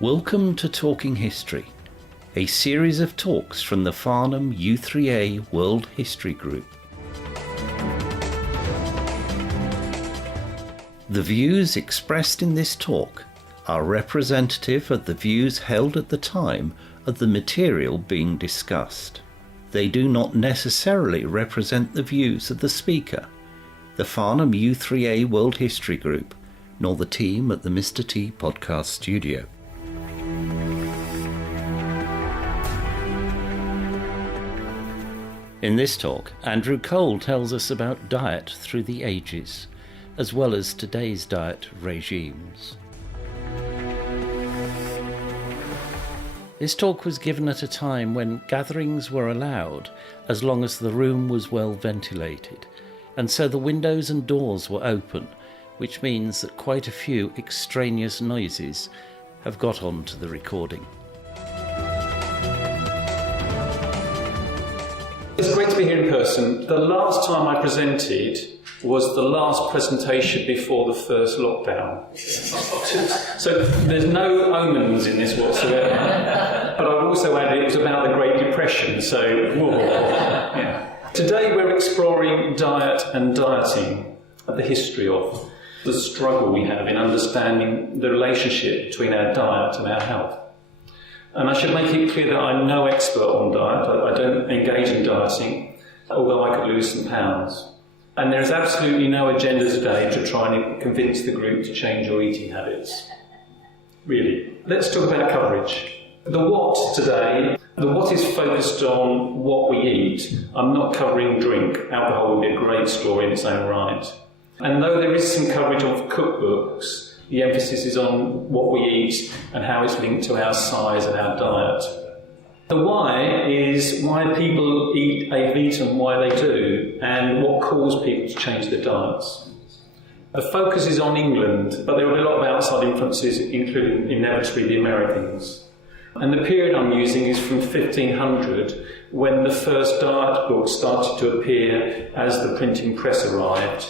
Welcome to Talking History, a series of talks from the Farnham U3A World History Group. The views expressed in this talk are representative of the views held at the time of the material being discussed. They do not necessarily represent the views of the speaker, the Farnham U3A World History Group, nor the team at the Mr. T podcast studio. In this talk, Andrew Cole tells us about diet through the ages, as well as today's diet regimes. This talk was given at a time when gatherings were allowed as long as the room was well ventilated, and so the windows and doors were open, which means that quite a few extraneous noises have got onto the recording. It's great to be here in person. The last time I presented was the last presentation before the first lockdown. So there's no omens in this whatsoever. But I've also added it was about the Great Depression, so whoa. Yeah. Today we're exploring diet and dieting, the history of the struggle we have in understanding the relationship between our diet and our health. And I should make it clear that I'm no expert on diet. I don't engage in dieting, although I could lose some pounds. And there is absolutely no agenda today to try and convince the group to change your eating habits. Really. Let's talk about coverage. The what today, the what is focused on what we eat. I'm not covering drink. Alcohol would be a great story in its own right. And though there is some coverage of cookbooks, the emphasis is on what we eat and how it's linked to our size and our diet. The why is why people eat and why they do, and what caused people to change their diets. The focus is on England, but there will be a lot of outside influences, including inevitably the Americans. And the period I'm using is from 1500, when the first diet books started to appear as the printing press arrived,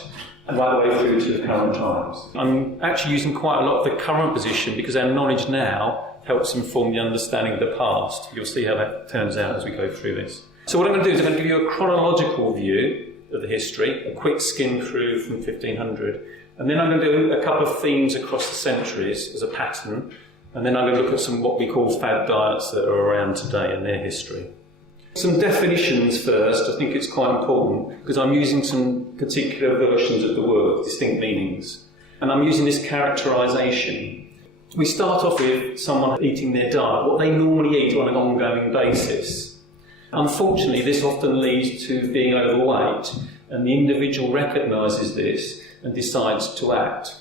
right the way through to the current times. I'm actually using quite a lot of the current position because our knowledge now helps inform the understanding of the past. You'll see how that turns out as we go through this. So what I'm going to do is I'm going to give you a chronological view of the history, a quick skim through from 1500, and then I'm going to do a couple of themes across the centuries as a pattern, and then I'm going to look at some what we call fad diets that are around today and their history. Some definitions first. I think it's quite important because I'm using some particular versions of the word, distinct meanings. And I'm using this characterisation. We start off with someone eating their diet, what they normally eat on an ongoing basis. Unfortunately, this often leads to being overweight, and the individual recognises this and decides to act.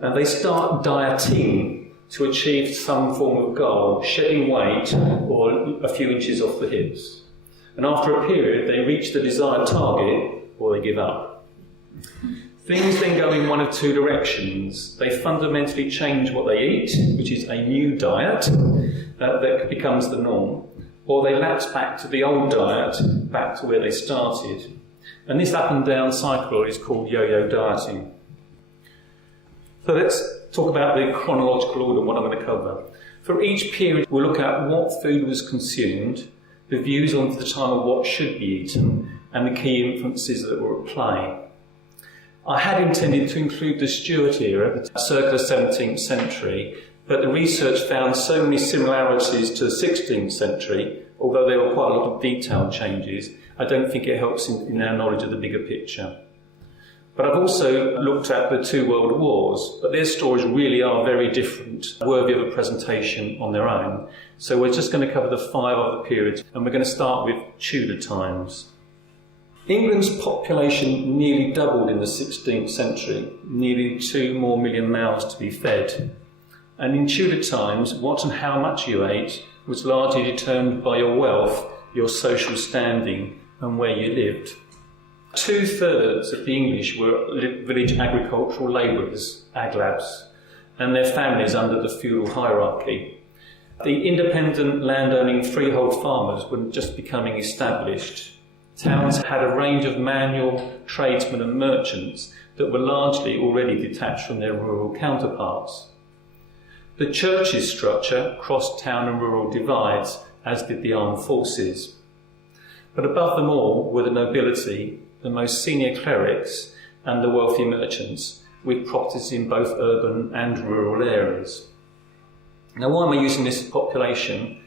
And they start dieting to achieve some form of goal, shedding weight or a few inches off the hips. And after a period, they reach the desired target or they give up. Things then go in one of two directions. They fundamentally change what they eat, which is a new diet that becomes the norm, or they lapse back to the old diet, back to where they started. And this up and down cycle is called yo-yo dieting. So let's talk about the chronological order and what I'm going to cover. For each period, we'll look at what food was consumed, the views on the time of what should be eaten, and the key influences that were at play. I had intended to include the Stuart era, circa the 17th century, but the research found so many similarities to the 16th century, although there were quite a lot of detailed changes, I don't think it helps in our knowledge of the bigger picture. But I've also looked at the two world wars, but their stories really are very different, worthy of a presentation on their own. So we're just going to cover the 5 other periods, and we're going to start with Tudor times. England's population nearly doubled in the 16th century, nearly 2 more million mouths to be fed. And in Tudor times, what and how much you ate was largely determined by your wealth, your social standing, and where you lived. 2/3 of the English were village agricultural labourers, aglabs, and their families under the feudal hierarchy. The independent landowning freehold farmers were just becoming established. Towns had a range of manual tradesmen and merchants that were largely already detached from their rural counterparts. The church's structure crossed town and rural divides, as did the armed forces. But above them all were the nobility, the most senior clerics, and the wealthy merchants, with properties in both urban and rural areas. Now, why am I using this population?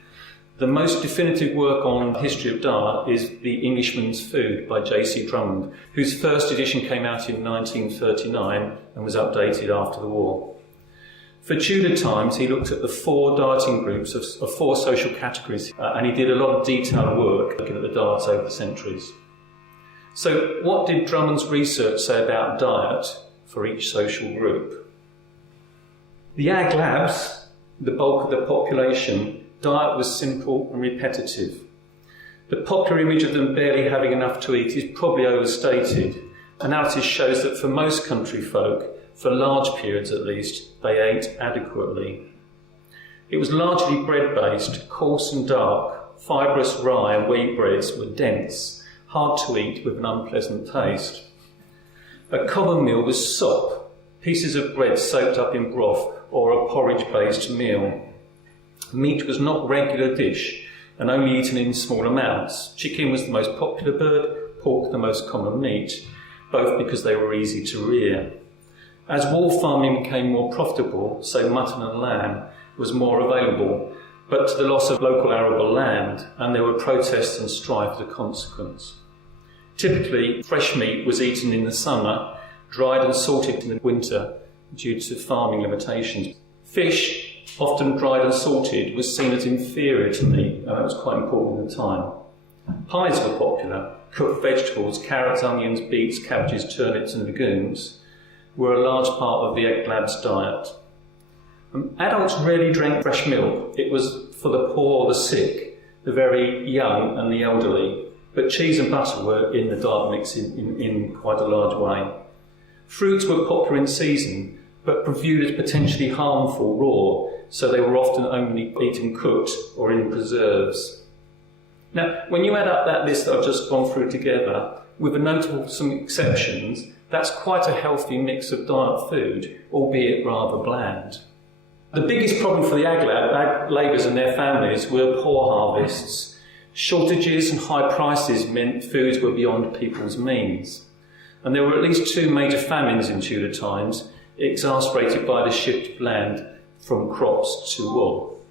The most definitive work on the history of diet is The Englishman's Food by J.C. Drummond, whose first edition came out in 1939 and was updated after the war. For Tudor times, he looked at the 4 dieting groups of 4 social categories, and he did a lot of detailed work looking at the diets over the centuries. So what did Drummond's research say about diet for each social group? The Ag Labs, the bulk of the population, diet was simple and repetitive. The popular image of them barely having enough to eat is probably overstated. Analysis shows that for most country folk, for large periods at least, they ate adequately. It was largely bread-based, coarse and dark. Fibrous rye and wheat breads were dense, hard to eat with an unpleasant taste. A common meal was sop, pieces of bread soaked up in broth, or a porridge-based meal. Meat was not a regular dish and only eaten in small amounts. Chicken was the most popular bird, pork the most common meat, both because they were easy to rear. As wool farming became more profitable, so mutton and lamb was more available, but to the loss of local arable land, and there were protests and strife as a consequence. Typically, fresh meat was eaten in the summer, dried and salted in the winter due to farming limitations. Fish, often dried and salted, was seen as inferior to meat, and that was quite important at the time. Pies were popular. Cooked vegetables, carrots, onions, beets, cabbages, turnips and legumes were a large part of the Ag Lab's diet. Adults rarely drank fresh milk. It was for the poor or the sick, the very young and the elderly. But cheese and butter were in the diet mix in quite a large way. Fruits were popular in season, but viewed as potentially harmful raw, so they were often only eaten cooked or in preserves. Now, when you add up that list that I've just gone through together, with a notable some exceptions, that's quite a healthy mix of diet food, albeit rather bland. The biggest problem for the Ag labourers and their families were poor harvests. Shortages and high prices meant foods were beyond people's means. And there were at least 2 major famines in Tudor times, exacerbated by the shift of land from crops to wool.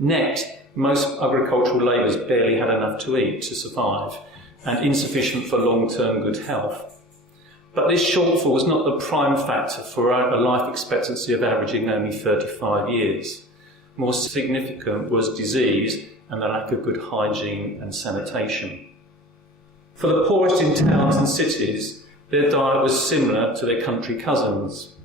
Net, most agricultural labourers barely had enough to eat to survive, and insufficient for long-term good health. But this shortfall was not the prime factor for a life expectancy of averaging only 35 years. More significant was disease and the lack of good hygiene and sanitation. For the poorest in towns and cities, their diet was similar to their country cousins.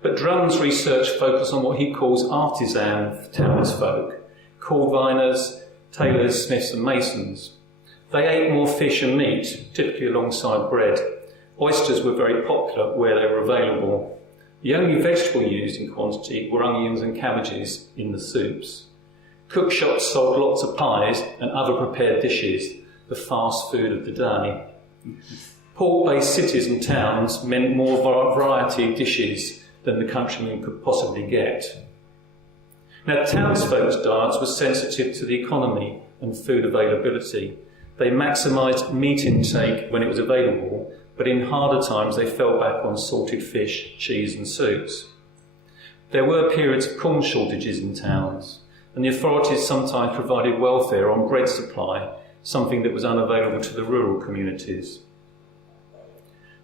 But Drummond's research focused on what he calls artisan townsfolk, cordwainers, tailors, smiths and masons. They ate more fish and meat, typically alongside bread. Oysters were very popular where they were available. The only vegetable used in quantity were onions and cabbages in the soups. Cook shops sold lots of pies and other prepared dishes, the fast food of the day. Pork-based cities and towns meant more variety of dishes than the countryman could possibly get. Now, townsfolk's diets were sensitive to the economy and food availability. They maximised meat intake when it was available, but in harder times they fell back on salted fish, cheese and soups. There were periods of corn shortages in towns, and the authorities sometimes provided welfare on bread supply, something that was unavailable to the rural communities.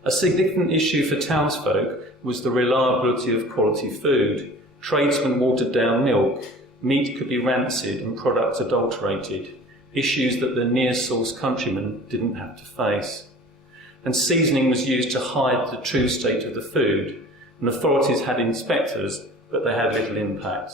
A significant issue for townsfolk was the reliability of quality food. Tradesmen watered down milk, meat could be rancid and products adulterated, issues that the near-source countrymen didn't have to face. And seasoning was used to hide the true state of the food, and authorities had inspectors, but they had little impact.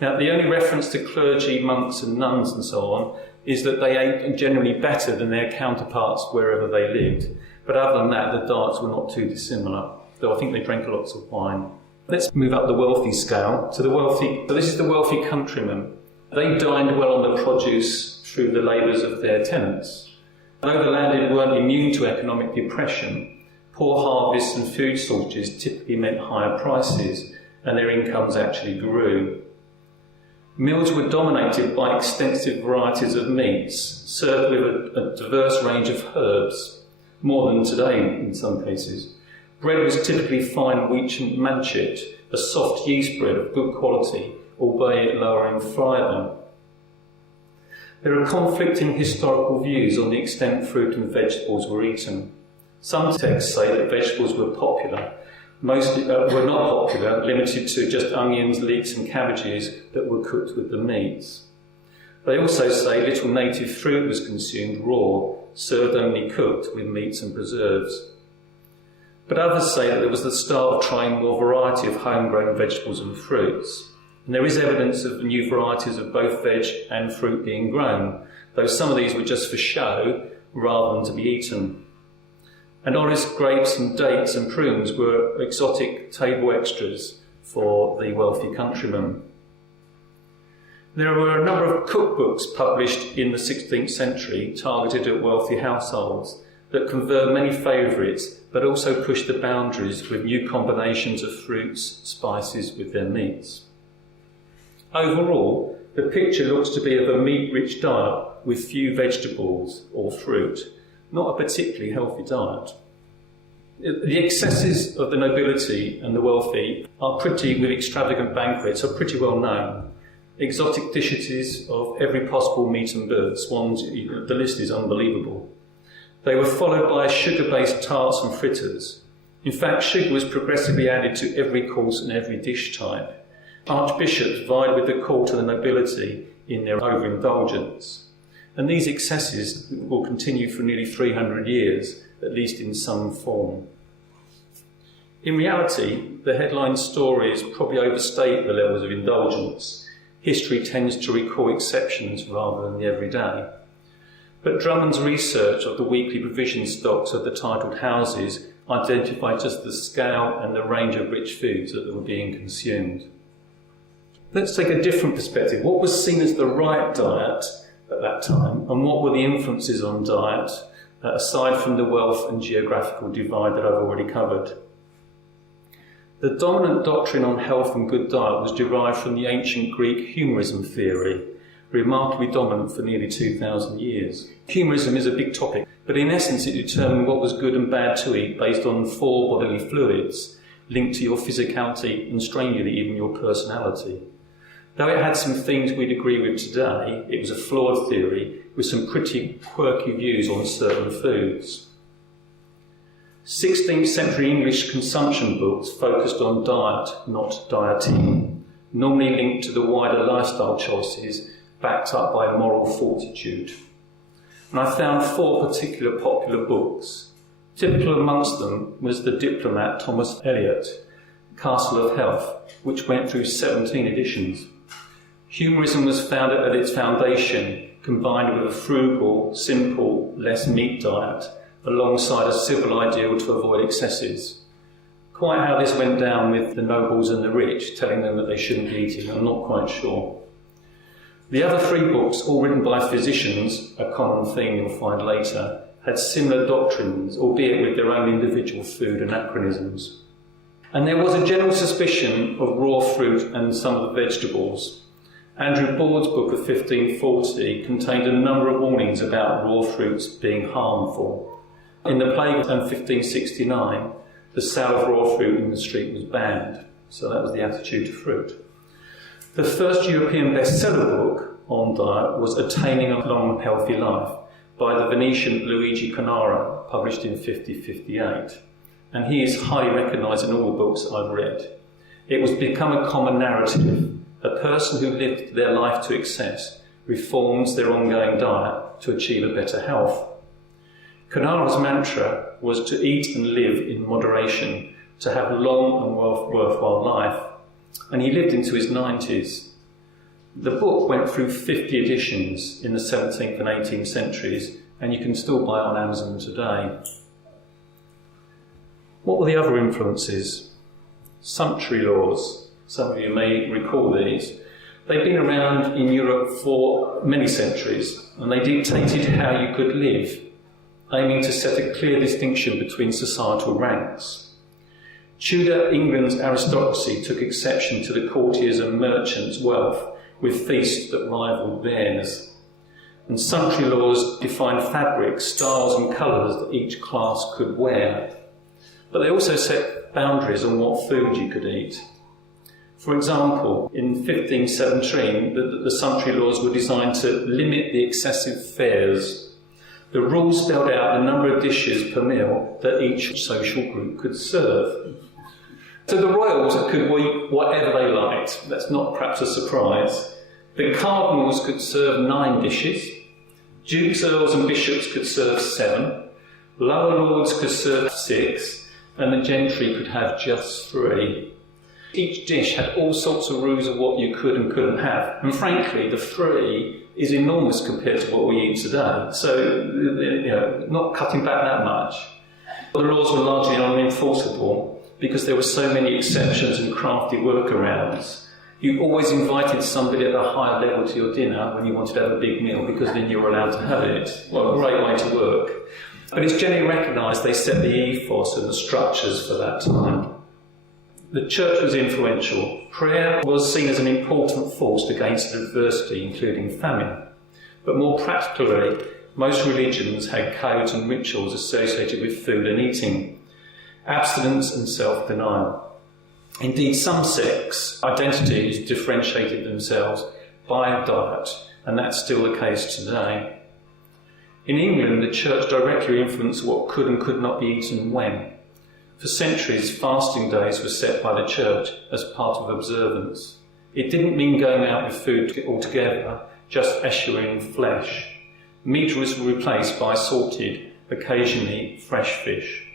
Now, the only reference to clergy, monks and nuns and so on is that they ate generally better than their counterparts wherever they lived. But other than that, the diets were not too dissimilar, though I think they drank lots of wine. Let's move up the wealthy scale to the wealthy. So this is the wealthy countryman. They dined well on the produce through the labours of their tenants. Though the landed weren't immune to economic depression, poor harvests and food shortages typically meant higher prices, and their incomes actually grew. Meals were dominated by extensive varieties of meats, served with a diverse range of herbs, more than today in some cases. Bread was typically fine wheat manchet, a soft yeast bread of good quality, albeit lower in fibre. There are conflicting historical views on the extent fruit and vegetables were eaten. Some texts say that vegetables were popular, most were not popular, limited to just onions, leeks and cabbages that were cooked with the meats. They also say little native fruit was consumed raw, served only cooked with meats and preserves. But others say that it was the start of trying more variety of homegrown vegetables and fruits. And there is evidence of new varieties of both veg and fruit being grown, though some of these were just for show rather than to be eaten. And orris, grapes and dates and prunes were exotic table extras for the wealthy countrymen. There were a number of cookbooks published in the 16th century targeted at wealthy households that conferred many favourites but also pushed the boundaries with new combinations of fruits, spices with their meats. Overall, the picture looks to be of a meat-rich diet with few vegetables or fruit, not a particularly healthy diet. The excesses of the nobility and the wealthy with extravagant banquets, are pretty well known. Exotic dishes of every possible meat and bird, swans, the list is unbelievable. They were followed by sugar-based tarts and fritters. In fact, sugar was progressively added to every course and every dish type. Archbishops vied with the court and the nobility in their overindulgence. And these excesses will continue for nearly 300 years, at least in some form. In reality, the headline stories probably overstate the levels of indulgence. History tends to recall exceptions rather than the everyday. But Drummond's research of the weekly provision stocks of the titled houses identified just the scale and the range of rich foods that were being consumed. Let's take a different perspective. What was seen as the right diet at that time, and what were the influences on diet, aside from the wealth and geographical divide that I've already covered? The dominant doctrine on health and good diet was derived from the ancient Greek humorism theory, remarkably dominant for nearly 2,000 years. Humorism is a big topic, but in essence it determined what was good and bad to eat based on 4 bodily fluids linked to your physicality and, strangely, even your personality. Though it had some things we'd agree with today, it was a flawed theory with some pretty quirky views on certain foods. 16th century English consumption books focused on diet, not dieting, normally linked to the wider lifestyle choices backed up by moral fortitude. And I found 4 particular popular books. Typical amongst them was the diplomat Thomas Eliot, Castle of Health, which went through 17 editions. Humorism was founded at its foundation, combined with a frugal, simple, less meat diet, alongside a civil ideal to avoid excesses. Quite how this went down with the nobles and the rich, telling them that they shouldn't be eating, I'm not quite sure. The other 3 books, all written by physicians, a common theme you'll find later, had similar doctrines, albeit with their own individual food anachronisms. And there was a general suspicion of raw fruit and some of the vegetables. Andrew Board's book of 1540 contained a number of warnings about raw fruits being harmful. In the plague of 1569, the sale of raw fruit in the street was banned, so that was the attitude to fruit. The first European bestseller book on diet was Attaining a Long and Healthy Life by the Venetian Luigi Canara, published in 1558. And he is highly recognised in all the books I've read. It was become a common narrative. A person who lived their life to excess reforms their ongoing diet to achieve a better health. Canara's mantra was to eat and live in moderation, to have a long and worthwhile life, and he lived into his 90s. The book went through 50 editions in the 17th and 18th centuries, and you can still buy it on Amazon today. What were the other influences? Sumptuary laws. Some of you may recall these. They've been around in Europe for many centuries, and they dictated how you could live, aiming to set a clear distinction between societal ranks. Tudor England's aristocracy took exception to the courtiers' and merchants' wealth with feasts that rivaled theirs. And sumptuary laws defined fabrics, styles and colours that each class could wear. But they also set boundaries on what food you could eat. For example, in 1517, the sumptuary laws were designed to limit the excessive fares. The rules spelled out the number of dishes per meal that each social group could serve. So the royals could eat whatever they liked. That's not perhaps a surprise. The cardinals could serve 9 dishes. Dukes, earls and bishops could serve 7. Lower lords could serve 6. And the gentry could have just 3. Each dish had all sorts of rules of what you could and couldn't have. And frankly, the 3 is enormous compared to what we eat today. So, not cutting back that much. The laws were largely unenforceable because there were so many exceptions and crafty workarounds. You always invited somebody at a higher level to your dinner when you wanted to have a big meal because then you were allowed to have it. Well, a great way to work. But it's generally recognised they set the ethos and the structures for that time. The church was influential. Prayer was seen as an important force against adversity, including famine. But more practically, most religions had codes and rituals associated with food and eating, abstinence and self-denial. Indeed, some sects' identities differentiated themselves by a diet, and that's still the case today. In England, the church directly influenced what could and could not be eaten when. For centuries, fasting days were set by the church as part of observance. It didn't mean going out with food altogether, just eschewing flesh. Meat was replaced by salted, occasionally fresh fish.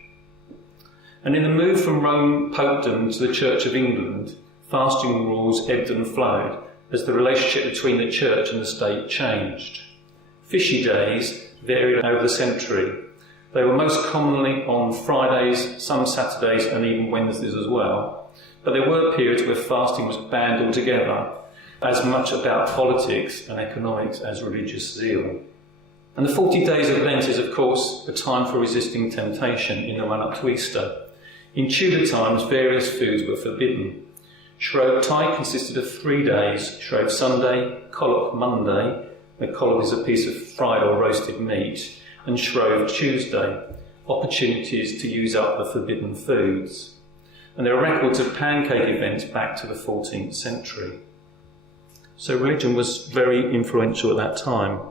And in the move from Rome Popedom to the Church of England, fasting rules ebbed and flowed as the relationship between the church and the state changed. Fishy days varied over the century. They were most commonly on Fridays, some Saturdays and even Wednesdays as well. But there were periods where fasting was banned altogether, as much about politics and economics as religious zeal. And the 40 days of Lent is, of course, a time for resisting temptation in the run-up to Easter. In Tudor times, various foods were forbidden. Shrove Tide consisted of 3 days: Shrove Sunday, Collop Monday, the collop is a piece of fried or roasted meat, and Shrove Tuesday, opportunities to use up the forbidden foods. And there are records of pancake events back to the 14th century. So religion was very influential at that time.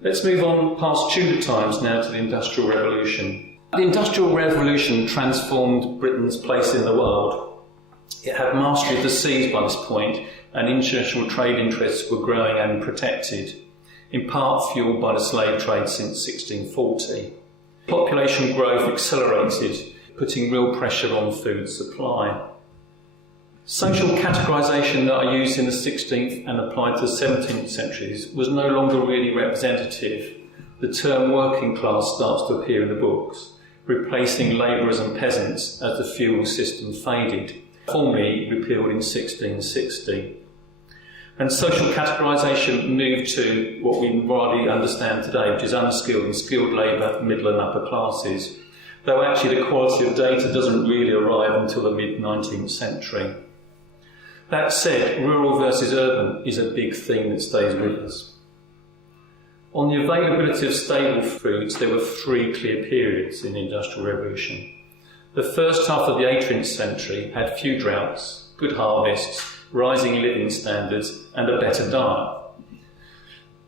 Let's move on past Tudor times now to the Industrial Revolution. The Industrial Revolution transformed Britain's place in the world. It had mastery of the seas by this point, and international trade interests were growing and protected, in part fuelled by the slave trade since 1640. Population growth accelerated, putting real pressure on food supply. Social categorisation that I used in the 16th and applied to the 17th centuries was no longer really representative. The term working class starts to appear in the books, replacing labourers and peasants as the feudal system faded, formally repealed in 1660. And social categorisation moved to what we widely understand today, which is unskilled and skilled labour, middle and upper classes, though actually the quality of data doesn't really arrive until the mid-19th century. That said, rural versus urban is a big theme that stays with us. On the availability of stable foods, there were 3 clear periods in the Industrial Revolution. The first half of the 18th century had few droughts, good harvests, rising living standards and a better diet.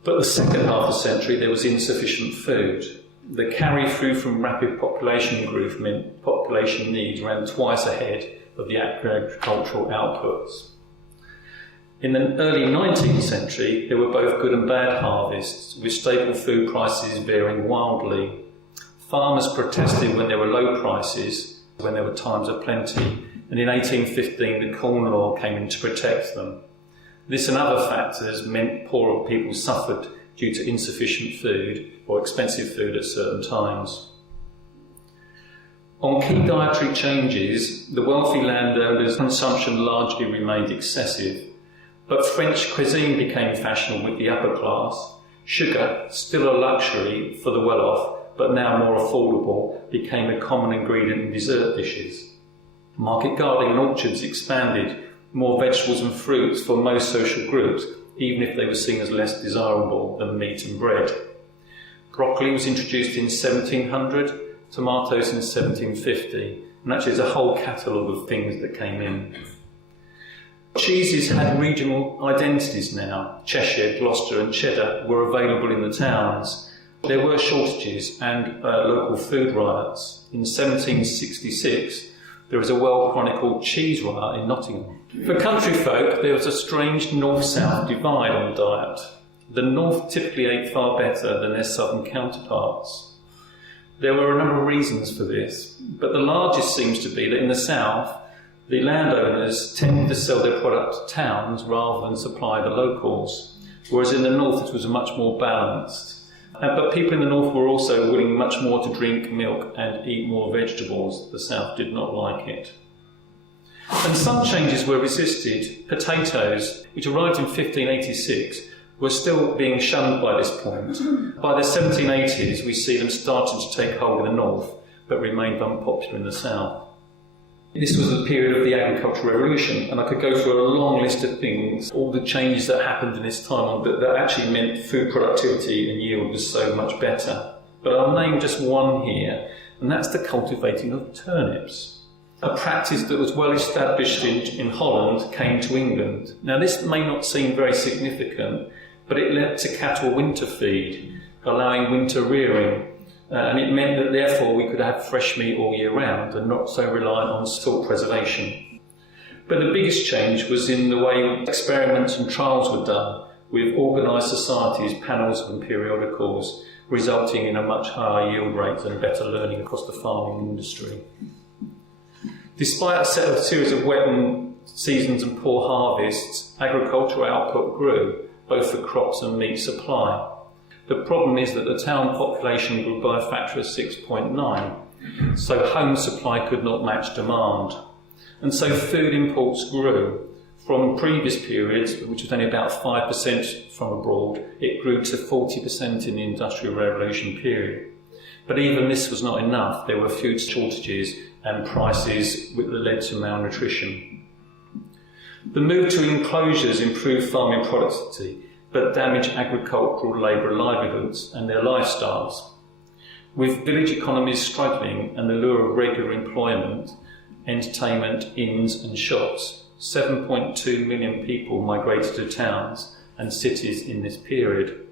But the second half of the century there was insufficient food. The carry-through from rapid population growth meant population needs ran twice ahead of the agricultural outputs. In the early 19th century, there were both good and bad harvests, with staple food prices varying wildly. Farmers protested when there were low prices, when there were times of plenty, and in 1815 the Corn Law came in to protect them. This and other factors meant poorer people suffered due to insufficient food or expensive food at certain times. On key dietary changes, the wealthy landowners' consumption largely remained excessive, but French cuisine became fashionable with the upper class. Sugar, still a luxury for the well-off, but now more affordable, became a common ingredient in dessert dishes. Market gardening and orchards expanded more vegetables and fruits for most social groups, even if they were seen as less desirable than meat and bread. Broccoli was introduced in 1700, tomatoes in 1750, and actually there's a whole catalogue of things that came in. Cheeses had regional identities now. Cheshire, Gloucester and Cheddar were available in the towns. There were shortages and local food riots. In 1766, there was a well-chronicled cheese riot in Nottingham. For country folk, there was a strange north-south divide on diet. The north typically ate far better than their southern counterparts. There were a number of reasons for this, but the largest seems to be that in the south, the landowners tended to sell their product to towns rather than supply the locals, whereas in the north it was much more balanced. But people in the north were also willing much more to drink milk and eat more vegetables. The south did not like it. And some changes were resisted. Potatoes, which arrived in 1586, were still being shunned by this point. By the 1780s, we see them starting to take hold in the north, but remained unpopular in the south. This was the period of the agricultural revolution, and I could go through a long list of things, all the changes that happened in this time that actually meant food productivity and yield was so much better. But I'll name just one here, and that's the cultivating of turnips. A practice that was well established in Holland came to England. Now this may not seem very significant, but it led to cattle winter feed, allowing winter rearing. And it meant that therefore we could have fresh meat all year round and not so reliant on salt preservation. But the biggest change was in the way experiments and trials were done with organised societies, panels and periodicals, resulting in a much higher yield rate and better learning across the farming industry. Despite a series of wet seasons and poor harvests, agricultural output grew, both for crops and meat supply. The problem is that the town population grew by a factor of 6.9, so home supply could not match demand. And so food imports grew. From previous periods, which was only about 5% from abroad, it grew to 40% in the Industrial Revolution period. But even this was not enough. There were food shortages and prices that led to malnutrition. The move to enclosures improved farming productivity, but damage agricultural labour livelihoods and their lifestyles. With village economies struggling and the lure of regular employment, entertainment, inns and shops, 7.2 million people migrated to towns and cities in this period.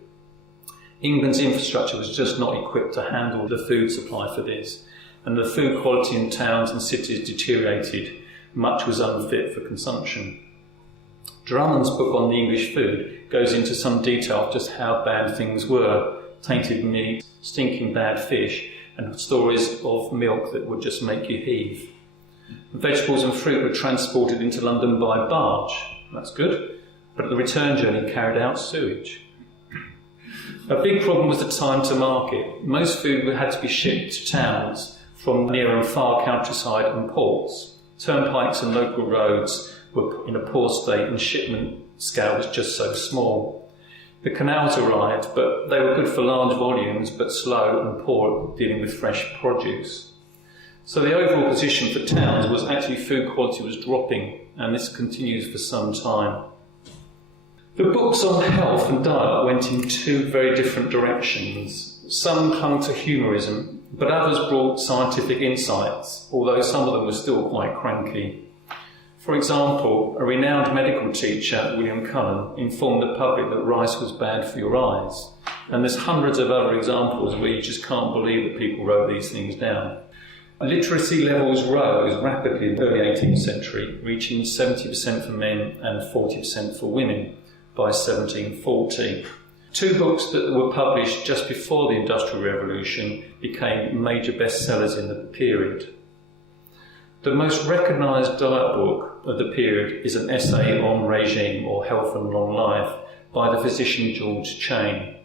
England's infrastructure was just not equipped to handle the food supply for this, and the food quality in towns and cities deteriorated. Much was unfit for consumption. Drummond's book on the English food goes into some detail of just how bad things were: tainted meat, stinking bad fish, and stories of milk that would just make you heave. Vegetables and fruit were transported into London by barge. That's good, but the return journey carried out sewage. A big problem was the time to market. Most food had to be shipped to towns from near and far countryside and ports. Turnpikes and local roads were in a poor state and shipment scale was just so small. The canals arrived, but they were good for large volumes, but slow and poor at dealing with fresh produce. So the overall position for towns was actually food quality was dropping, and this continues for some time. The books on health and diet went in two very different directions. Some clung to humorism, but others brought scientific insights, although some of them were still quite cranky. For example, a renowned medical teacher, William Cullen, informed the public that rice was bad for your eyes. And there's hundreds of other examples where you just can't believe that people wrote these things down. Literacy levels rose rapidly in the early 18th century, reaching 70% for men and 40% for women by 1740. Two books that were published just before the Industrial Revolution became major bestsellers in the period. The most recognised diet book of the period is an essay on regime, or health and long life, by the physician George Cheyne.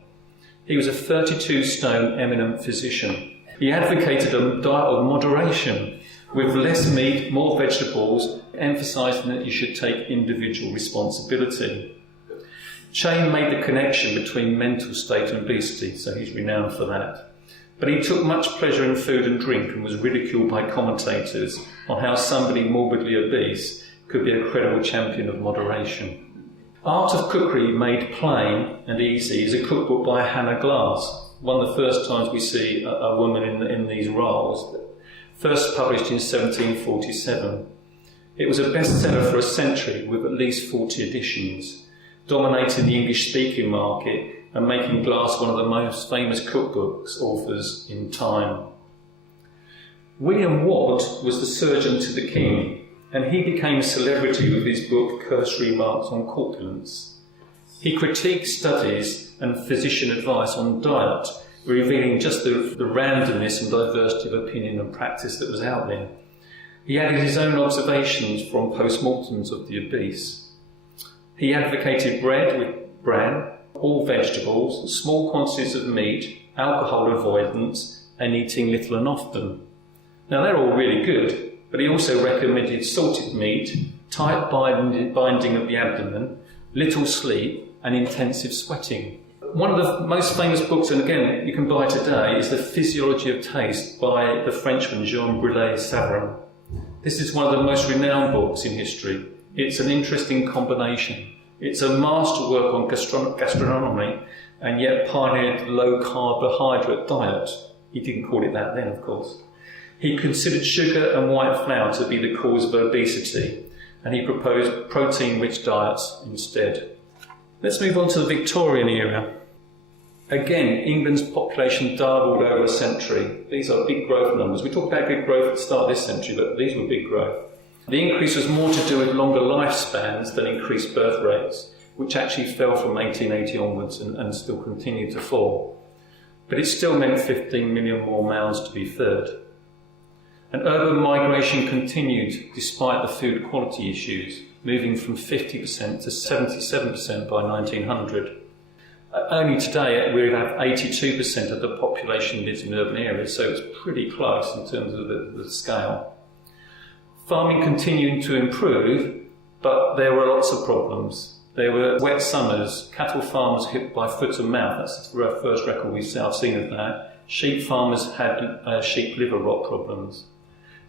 He was a 32-stone eminent physician. He advocated a diet of moderation, with less meat, more vegetables, emphasising that you should take individual responsibility. Cheyne made the connection between mental state and obesity, so he's renowned for that. But he took much pleasure in food and drink and was ridiculed by commentators on how somebody morbidly obese could be a credible champion of moderation. Art of Cookery Made Plain and Easy is a cookbook by Hannah Glass, one of the first times we see a woman in these roles, first published in 1747. It was a bestseller for a century with at least 40 editions, dominating the English-speaking market and making Glass one of the most famous cookbooks authors in time. William Wadd was the surgeon to the king, and he became a celebrity with his book Cursory Remarks on Corpulence. He critiqued studies and physician advice on diet, revealing just the randomness and diversity of opinion and practice that was out there. He added his own observations from post-mortems of the obese. He advocated bread with bran, all vegetables, small quantities of meat, alcohol avoidance, and eating little and often. Now they're all really good, but he also recommended salted meat, tight binding of the abdomen, little sleep, and intensive sweating. One of the most famous books, and again you can buy today, is The Physiology of Taste by the Frenchman Jean Brulé-Savarin. This is one of the most renowned books in history. It's an interesting combination. It's a masterwork on gastronomy, and yet pioneered the low carbohydrate diet. He didn't call it that then, of course. He considered sugar and white flour to be the cause of obesity, and he proposed protein-rich diets instead. Let's move on to the Victorian era. Again, England's population doubled over a century. These are big growth numbers. We talked about good growth at the start of this century, but these were big growth. The increase was more to do with longer lifespans than increased birth rates, which actually fell from 1880 onwards and still continue to fall. But it still meant 15 million more mouths to be fed. And urban migration continued despite the food quality issues, moving from 50% to 77% by 1900. Only today we have 82% of the population lives in urban areas, so it's pretty close in terms of the scale. Farming continued to improve, but there were lots of problems. There were wet summers, cattle farmers hit by foot and mouth, that's the first record I've seen of that. Sheep farmers had sheep liver rot problems.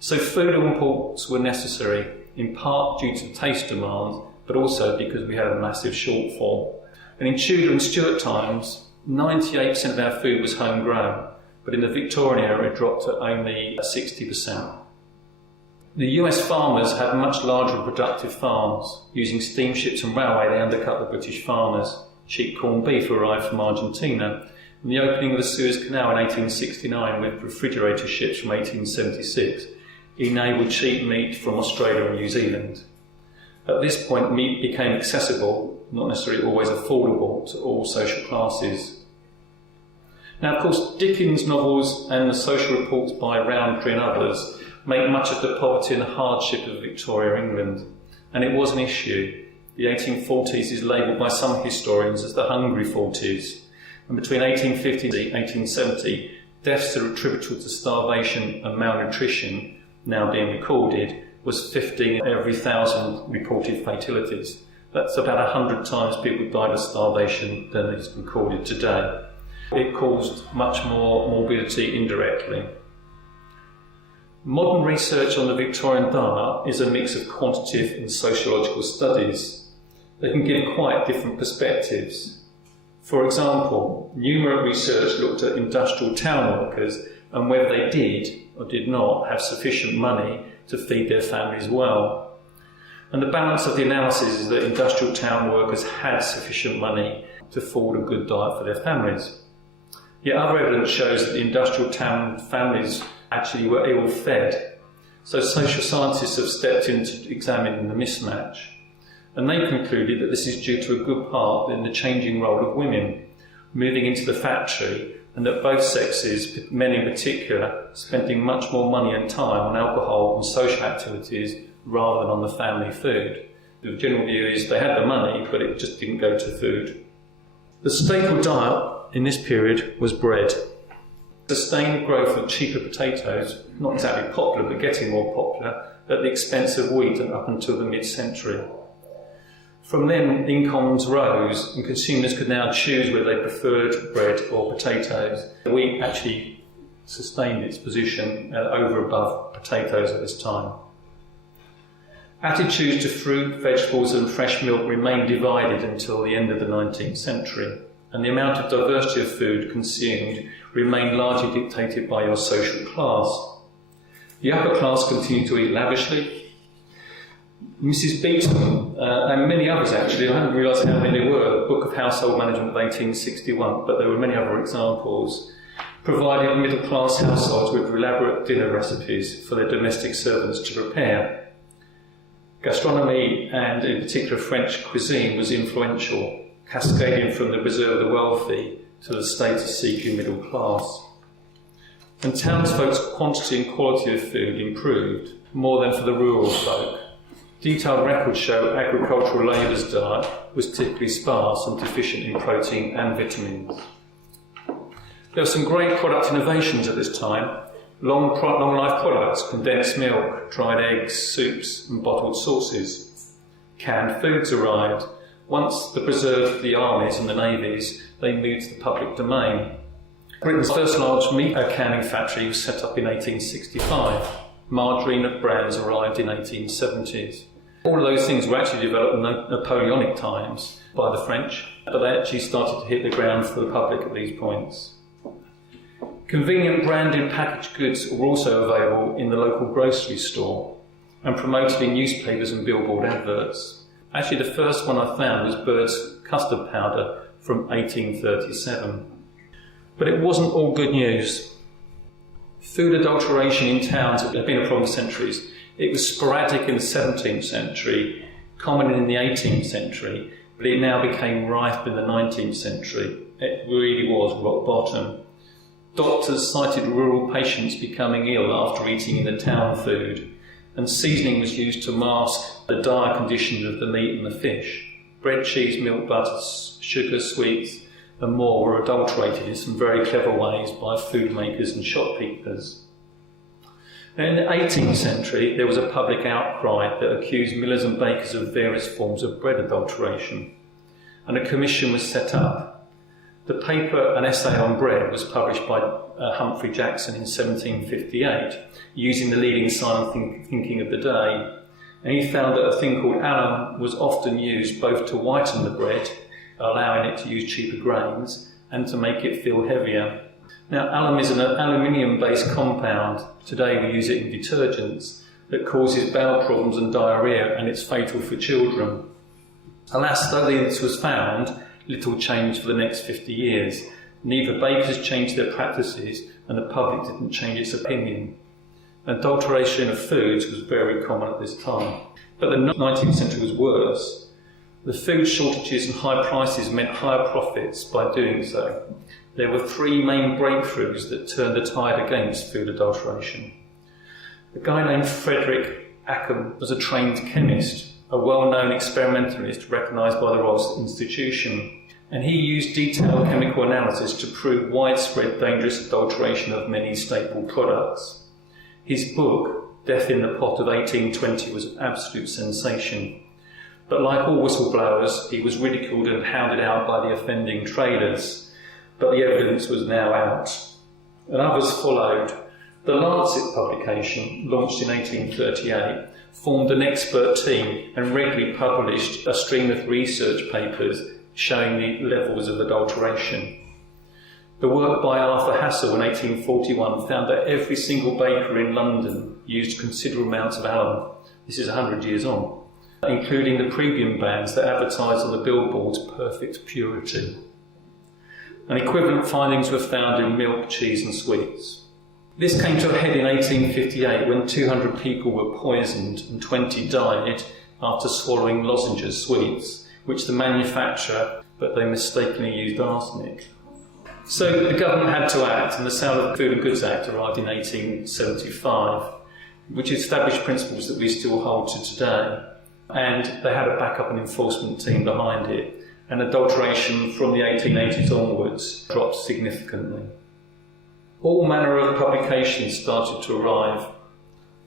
So food imports were necessary, in part due to taste demands, but also because we had a massive shortfall. And in Tudor and Stuart times, 98% of our food was homegrown, but in the Victorian era it dropped to only 60%. The US farmers had much larger and productive farms. Using steamships and railway, they undercut the British farmers. Cheap corned beef arrived from Argentina, and the opening of the Suez Canal in 1869 with refrigerator ships from 1876 enabled cheap meat from Australia and New Zealand. At this point, meat became accessible, not necessarily always affordable, to all social classes. Now, of course, Dickens' novels and the social reports by Rowntree and others make much of the poverty and hardship of Victoria, England, and it was an issue. The 1840s is labelled by some historians as the hungry 40s, and between 1850 and 1870, deaths are attributable to starvation and malnutrition, now being recorded, was 15 every 1,000 reported fatalities. That's about 100 times people died of starvation than is recorded today. It caused much more morbidity indirectly. Modern research on the Victorian diet is a mix of quantitative and sociological studies. They can give quite different perspectives. For example, numerous research looked at industrial town workers and whether they did or did not have sufficient money to feed their families well. And the balance of the analysis is that industrial town workers had sufficient money to afford a good diet for their families. Yet other evidence shows that the industrial town families actually were ill-fed. So social scientists have stepped in to examine the mismatch. And they concluded that this is due to a good part in the changing role of women, moving into the factory, and that both sexes, men in particular, spending much more money and time on alcohol and social activities rather than on the family food. The general view is they had the money, but it just didn't go to food. The staple diet in this period was bread. Sustained growth of cheaper potatoes, not exactly popular, but getting more popular, at the expense of wheat up until the mid-century. From then, incomes rose and consumers could now choose whether they preferred bread or potatoes. Wheat actually sustained its position over above potatoes at this time. Attitudes to fruit, vegetables and fresh milk remained divided until the end of the 19th century, and the amount of diversity of food consumed remained largely dictated by your social class. The upper class continued to eat lavishly. Mrs. Beeton, and many others actually, I haven't realised how many there were, the Book of Household Management of 1861, but there were many other examples, provided middle-class households with elaborate dinner recipes for their domestic servants to prepare. Gastronomy, and in particular French cuisine, was influential, cascading from the reserve of the wealthy to the status-seeking middle class. And townsfolk's quantity and quality of food improved more than for the rural folk. Detailed records show agricultural labour's diet was typically sparse and deficient in protein and vitamins. There were some great product innovations at this time. Long life products, condensed milk, dried eggs, soups and bottled sauces. Canned foods arrived. Once the preserved the armies and the navies, they moved to the public domain. Britain's first large meat canning factory was set up in 1865. Margarine and brands arrived in 1870s. All of those things were actually developed in Napoleonic times by the French, but they actually started to hit the ground for the public at these points. Convenient branded packaged goods were also available in the local grocery store and promoted in newspapers and billboard adverts. Actually, the first one I found was Bird's custard powder from 1837. But it wasn't all good news. Food adulteration in towns had been a problem for centuries. It was sporadic in the 17th century, common in the 18th century, but it now became rife in the 19th century. It really was rock bottom. Doctors cited rural patients becoming ill after eating in the town food, and seasoning was used to mask the dire conditions of the meat and the fish. Bread, cheese, milk, butter, sugar, sweets and more were adulterated in some very clever ways by food makers and shopkeepers. Now, in the 18th century, there was a public outcry that accused millers and bakers of various forms of bread adulteration, and a commission was set up. The paper, An Essay on Bread, was published by Humphrey Jackson in 1758, using the leading scientific thinking of the day, and he found that a thing called alum was often used both to whiten the bread, allowing it to use cheaper grains, and to make it feel heavier. Now, alum is an aluminium-based compound. Today we use it in detergents that causes bowel problems and diarrhoea, and it's fatal for children. Alas, though this was found, little changed for the next 50 years. Neither bakers changed their practices, and the public didn't change its opinion. Adulteration of foods was very common at this time. But the 19th century was worse. The food shortages and high prices meant higher profits by doing so. There were three main breakthroughs that turned the tide against food adulteration. A guy named Frederick Ackham was a trained chemist, a well-known experimentalist recognised by the Royal Institution, and he used detailed chemical analysis to prove widespread dangerous adulteration of many staple products. His book, Death in the Pot of 1820, was an absolute sensation. But like all whistleblowers, he was ridiculed and hounded out by the offending traders. But the evidence was now out, and others followed. The Lancet publication, launched in 1838, formed an expert team and regularly published a stream of research papers showing the levels of adulteration. The work by Arthur Hassel in 1841 found that every single baker in London used considerable amounts of alum. This is 100 years on, including the premium brands that advertised on the billboards perfect purity. And equivalent findings were found in milk, cheese and sweets. This came to a head in 1858 when 200 people were poisoned and 20 died after swallowing lozenges sweets, which the manufacturer, but they mistakenly used arsenic. So the government had to act, and the Sale of Food and Goods Act arrived in 1875, which established principles that we still hold to today. And they had a backup and enforcement team behind it, and adulteration from the 1880s onwards dropped significantly. All manner of publications started to arrive,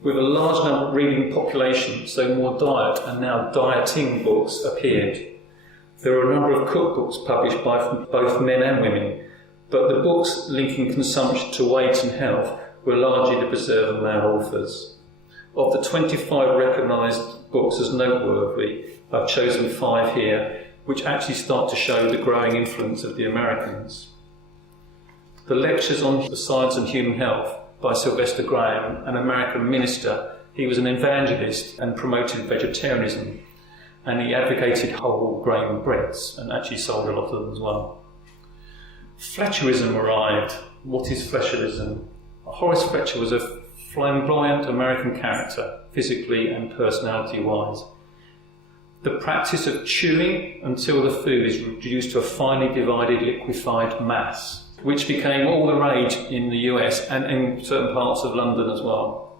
with a large number of reading population, so more diet and now dieting books appeared. There were a number of cookbooks published by both men and women, but the books linking consumption to weight and health were largely the preserve of male authors. Of the 25 recognised books as noteworthy, I've chosen 5 here, which actually start to show the growing influence of the Americans. The Lectures on the Science and Human Health by Sylvester Graham, an American minister. He was an evangelist and promoted vegetarianism, and he advocated whole grain breads and actually sold a lot of them as well. Fletcherism arrived. What is Fletcherism? Horace Fletcher was a flamboyant American character, physically and personality-wise. The practice of chewing until the food is reduced to a finely divided liquefied mass, which became all the rage in the US and in certain parts of London as well.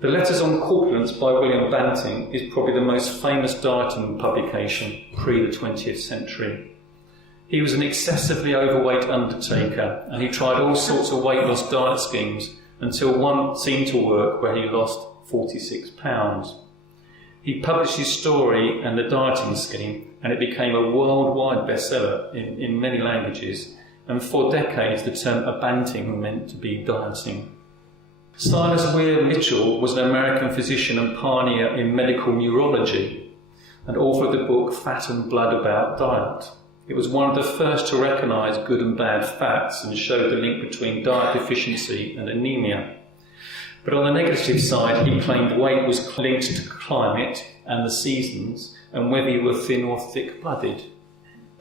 The Letters on Corpulence by William Banting is probably the most famous dieting publication pre the 20th century. He was an excessively overweight undertaker, and he tried all sorts of weight loss diet schemes until one seemed to work where he lost 46 pounds. He published his story and the dieting scheme, and it became a worldwide bestseller in many languages, and for decades the term abanting meant to be dieting. Silas Weir Mitchell was an American physician and pioneer in medical neurology, and author of the book Fat and Blood About Diet. It was one of the first to recognise good and bad fats and showed the link between diet deficiency and anemia. But on the negative side, he claimed weight was linked to climate and the seasons and whether you were thin or thick-blooded.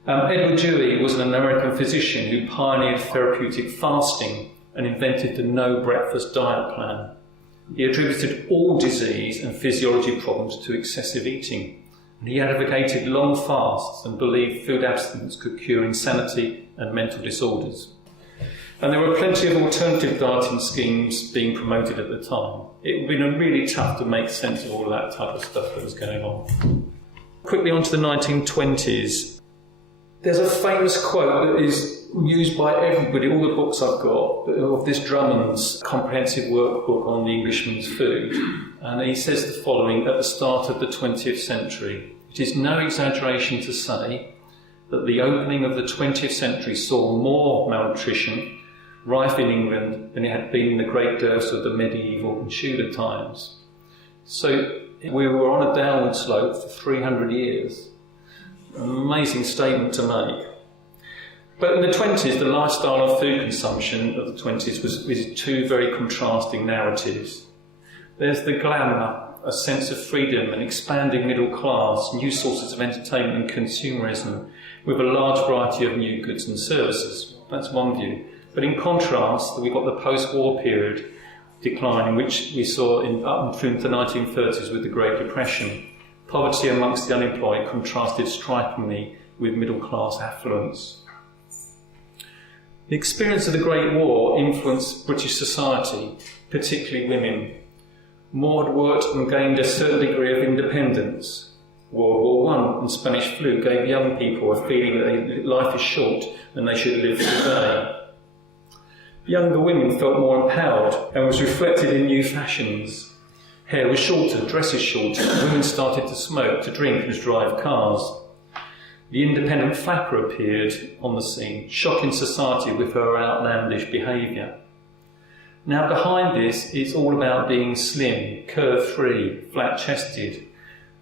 Edward Dewey was an American physician who pioneered therapeutic fasting and invented the no-breakfast diet plan. He attributed all disease and physiology problems to excessive eating. He advocated long fasts and believed food abstinence could cure insanity and mental disorders. And there were plenty of alternative dieting schemes being promoted at the time. It would have been really tough to make sense of all of that type of stuff that was going on. Quickly on to the 1920s. There's a famous quote that is used by everybody, all the books I've got, of this Drummond's comprehensive workbook on the Englishman's food. And he says the following at the start of the 20th century. It is no exaggeration to say that the opening of the 20th century saw more malnutrition rife in England than it had been in the great dearths of the medieval and Tudor times. So we were on a downward slope for 300 years. An amazing statement to make. But in the 20s, the lifestyle of food consumption of the 20s was 2 very contrasting narratives. There's the glamour, a sense of freedom, an expanding middle class, new sources of entertainment and consumerism, with a large variety of new goods and services. That's one view. But in contrast, we've got the post-war period decline, which we saw up through the 1930s with the Great Depression. Poverty amongst the unemployed contrasted strikingly with middle-class affluence. The experience of the Great War influenced British society, particularly women. More had worked and gained a certain degree of independence. World War I and Spanish flu gave young people a feeling that life is short and they should live today. Younger women felt more empowered and was reflected in new fashions. Hair was shorter, dresses shorter, women started to smoke, to drink and to drive cars. The independent flapper appeared on the scene, shocking society with her outlandish behaviour. Now behind this is all about being slim, curve-free, flat-chested,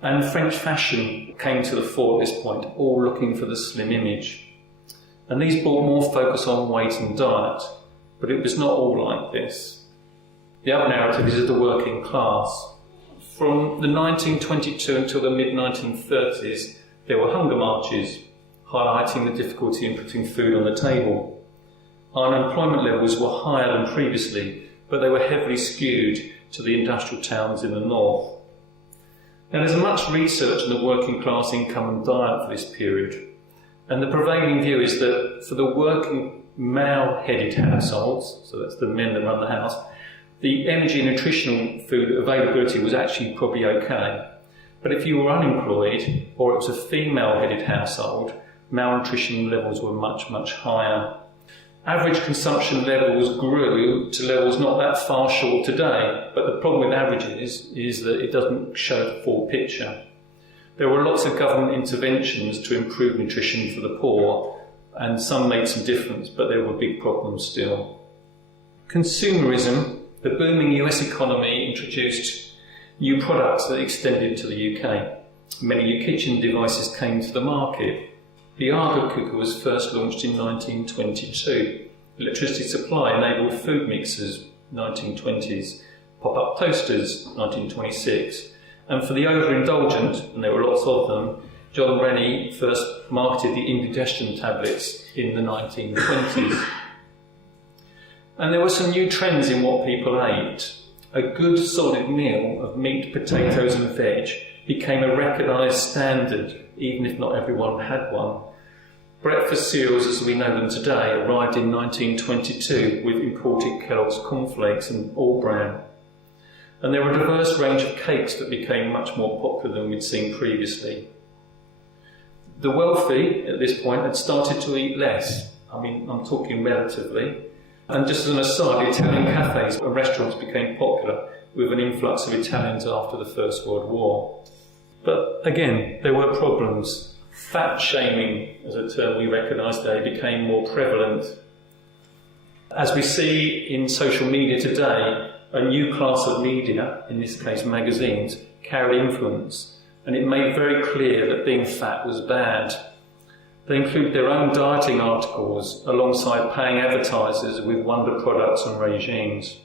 and French fashion came to the fore at this point, all looking for the slim image. And these brought more focus on weight and diet, but it was not all like this. The other narrative is of the working class. From the 1922 until the mid-1930s, there were hunger marches, highlighting the difficulty in putting food on the table. Unemployment levels were higher than previously, but they were heavily skewed to the industrial towns in the north. Now, there's much research on the working class income and diet for this period, and the prevailing view is that for the working male-headed households, so that's the men that run the house, the energy and nutritional food availability was actually probably okay. But if you were unemployed, or it was a female-headed household, malnutrition levels were much, much higher. Average consumption levels grew to levels not that far short today, but the problem with averages is that it doesn't show the full picture. There were lots of government interventions to improve nutrition for the poor, and some made some difference, but there were big problems still. Consumerism, the booming US economy introduced new products that extended to the UK. Many new kitchen devices came to the market. The Argo cooker was first launched in 1922. Electricity supply enabled food mixers, 1920s. Pop-up toasters, 1926. And for the overindulgent, and there were lots of them, John Rennie first marketed the indigestion tablets in the 1920s. And there were some new trends in what people ate. A good solid meal of meat, potatoes and veg became a recognised standard, even if not everyone had one. Breakfast cereals as we know them today arrived in 1922 with imported Kellogg's cornflakes and all bran. And there were a diverse range of cakes that became much more popular than we'd seen previously. The wealthy, at this point, had started to eat less. I mean, I'm talking relatively. And just as an aside, Italian cafes and restaurants became popular with an influx of Italians after the First World War. But again, there were problems. Fat shaming, as a term we recognise today, became more prevalent. As we see in social media today, a new class of media, in this case magazines, carried influence, and it made very clear that being fat was bad. They include their own dieting articles alongside paying advertisers with wonder products and regimes.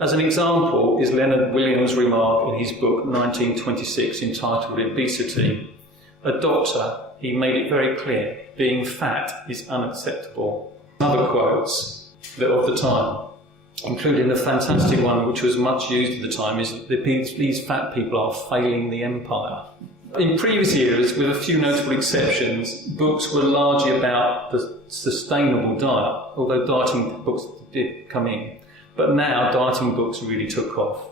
As an example is Leonard Williams' remark in his book 1926 entitled Obesity. A doctor, he made it very clear, being fat is unacceptable. Other quotes that of the time, including the fantastic one which was much used at the time, is that these fat people are failing the empire. In previous years, with a few notable exceptions, books were largely about the sustainable diet, although dieting books did come in. But now dieting books really took off.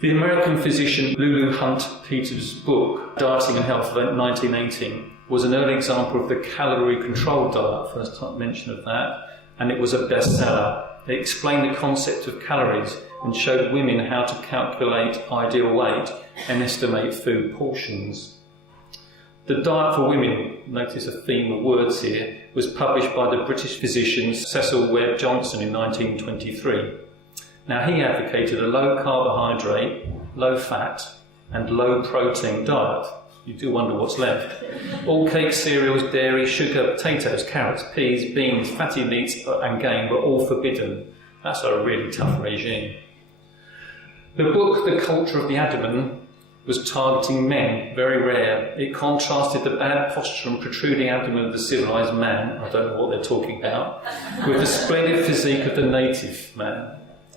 The American physician Lulu Hunt Peters' book, Dieting and Health of 1918, was an early example of the calorie-controlled diet, first mention of that, and it was a bestseller. It explained the concept of calories and showed women how to calculate ideal weight and estimate food portions. The Diet for Women, notice a theme of words here, was published by the British physician Cecil Webb Johnson in 1923. Now he advocated a low carbohydrate, low fat and low protein diet. You do wonder what's left. All cakes, cereals, dairy, sugar, potatoes, carrots, peas, beans, fatty meats and game were all forbidden. That's a really tough regime. The book, The Culture of the Abdomen, was targeting men, very rare. It contrasted the bad posture and protruding abdomen of the civilised man, I don't know what they're talking about, with the splendid physique of the native man.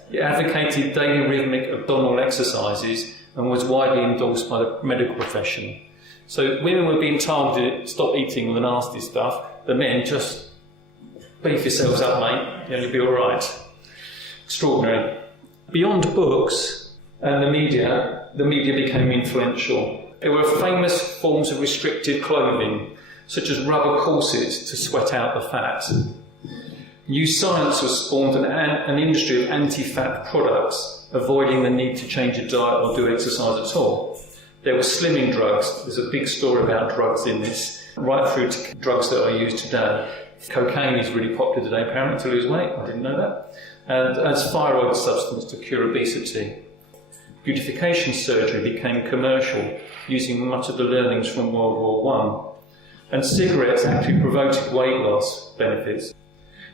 It advocated daily rhythmic abdominal exercises and was widely endorsed by the medical profession. So women were being targeted, stop eating all the nasty stuff. The men, just beef yourselves up, mate, you'll be all right. Extraordinary. Beyond books and the media became influential. There were famous forms of restricted clothing, such as rubber corsets to sweat out the fat. New science was spawned an industry of anti-fat products, avoiding the need to change your diet or do exercise at all. There were slimming drugs. There's a big story about drugs in this, right through to drugs that are used today. Cocaine is really popular today, apparently, to lose weight. I didn't know that. And as thyroid substance to cure obesity. Beautification surgery became commercial, using much of the learnings from World War I. And cigarettes actually promoted weight loss benefits.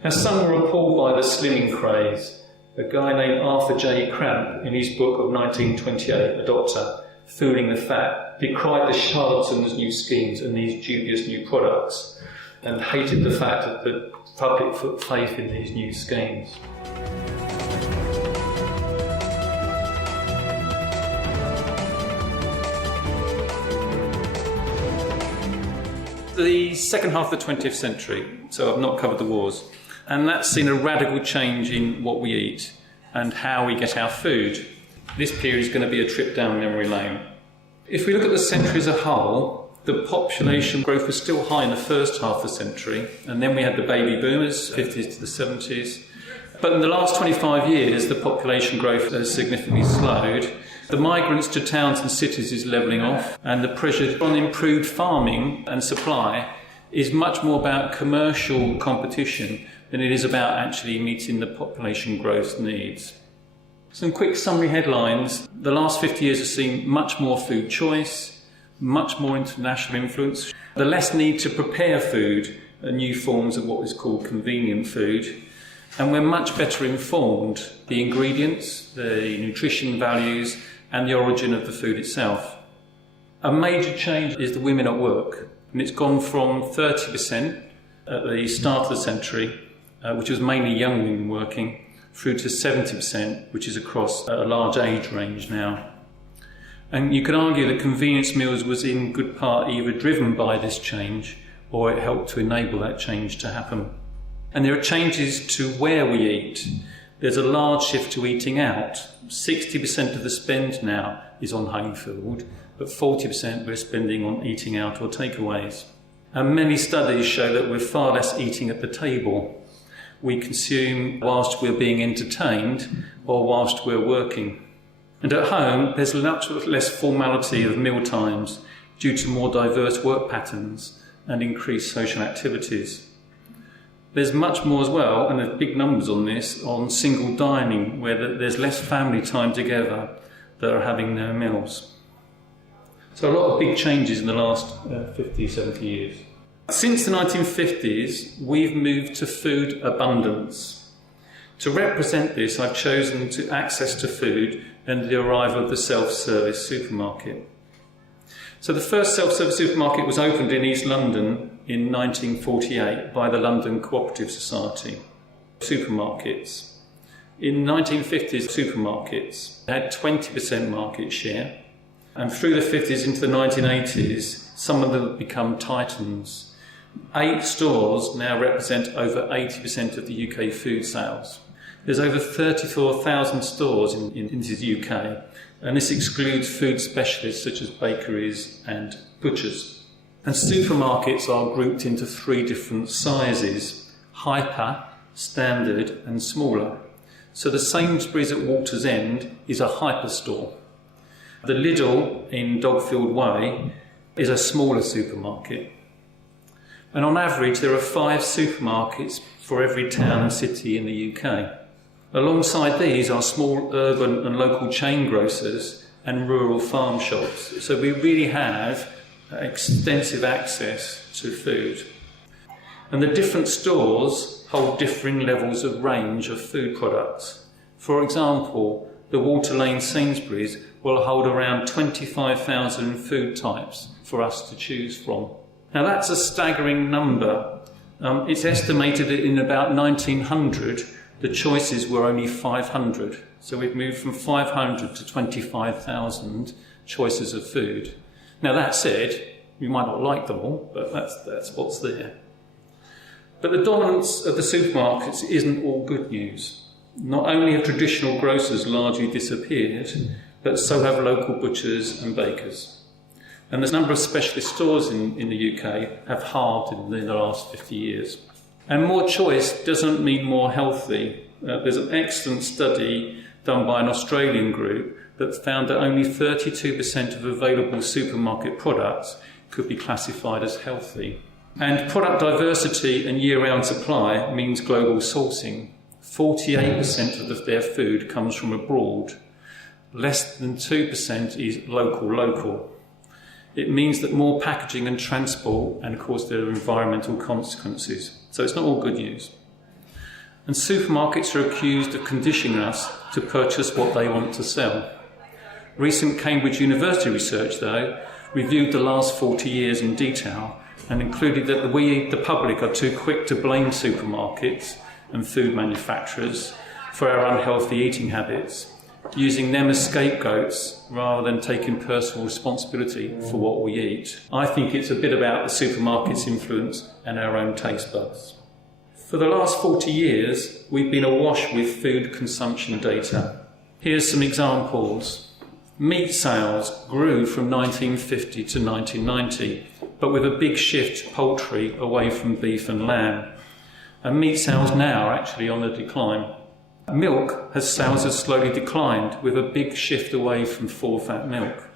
Now, some were appalled by the slimming craze. A guy named Arthur J. Cramp, in his book of 1928, a doctor, Fooling the Fat, decried the charlatans' new schemes and these dubious new products, and hated the fact that the public put faith in these new schemes. The second half of the 20th century, so I've not covered the wars, and that's seen a radical change in what we eat and how we get our food. This period is going to be a trip down memory lane. If we look at the century as a whole, the population growth was still high in the first half of the century, and then we had the baby boomers, 50s to the 70s. But in the last 25 years, the population growth has significantly slowed. The migrants to towns and cities is levelling off, and the pressure on improved farming and supply is much more about commercial competition than it is about actually meeting the population growth needs. Some quick summary headlines. The last 50 years have seen much more food choice, much more international influence, the less need to prepare food, new forms of what is called convenient food, and we're much better informed the ingredients, the nutrition values, and the origin of the food itself. A major change is the women at work, and it's gone from 30% at the start of the century, which was mainly young women working, through to 70%, which is across a large age range now. And you could argue that convenience meals was in good part either driven by this change or it helped to enable that change to happen. And there are changes to where we eat. There's a large shift to eating out. 60% of the spend now is on home food, but 40% we're spending on eating out or takeaways. And many studies show that we're far less eating at the table. We consume whilst we're being entertained or whilst we're working. And at home, there's much less formality of meal times due to more diverse work patterns and increased social activities. There's much more as well, and there's big numbers on this, on single dining, where there's less family time together that are having their meals. So a lot of big changes in the last 50, 70 years. Since the 1950s, we've moved to food abundance. To represent this, I've chosen to access to food and the arrival of the self-service supermarket. So the first self-service supermarket was opened in East London in 1948 by the London Cooperative Society. Supermarkets. In 1950s, supermarkets had 20% market share, and through the 50s into the 1980s, some of them have become titans. 8 stores now represent over 80% of the UK food sales. There's over 34,000 stores in the UK, and this excludes food specialists such as bakeries and butchers. And supermarkets are grouped into 3 different sizes: hyper, standard and smaller. So the Sainsbury's at Water's End is a hyper store. The Lidl in Dogfield Way is a smaller supermarket. And on average, there are 5 supermarkets for every town and city in the UK. Alongside these are small urban and local chain grocers and rural farm shops. So we really have extensive access to food. And the different stores hold differing levels of range of food products. For example, the Water Lane Sainsbury's will hold around 25,000 food types for us to choose from. Now that's a staggering number. It's estimated that in about 1900 the choices were only 500. So we've moved from 500 to 25,000 choices of food. Now that said, you might not like them all, but that's what's there. But the dominance of the supermarkets isn't all good news. Not only have traditional grocers largely disappeared, but so have local butchers and bakers. And the number of specialist stores in the UK have halved in the last 50 years. And more choice doesn't mean more healthy. There's an excellent study done by an Australian group that found that only 32% of available supermarket products could be classified as healthy. And product diversity and year-round supply means global sourcing. 48% of their food comes from abroad. Less than 2% is local. It means that more packaging and transport, and of course there are environmental consequences. So it's not all good news. And supermarkets are accused of conditioning us to purchase what they want to sell. Recent Cambridge University research, though, reviewed the last 40 years in detail and included that we, the public, are too quick to blame supermarkets and food manufacturers for our unhealthy eating habits, using them as scapegoats rather than taking personal responsibility for what we eat. I think it's a bit about the supermarket's influence and our own taste buds. For the last 40 years, we've been awash with food consumption data. Here's some examples. Meat sales grew from 1950 to 1990, but with a big shift to poultry away from beef and lamb. And meat sales now are actually on the decline. Milk sales have slowly declined, with a big shift away from full-fat milk.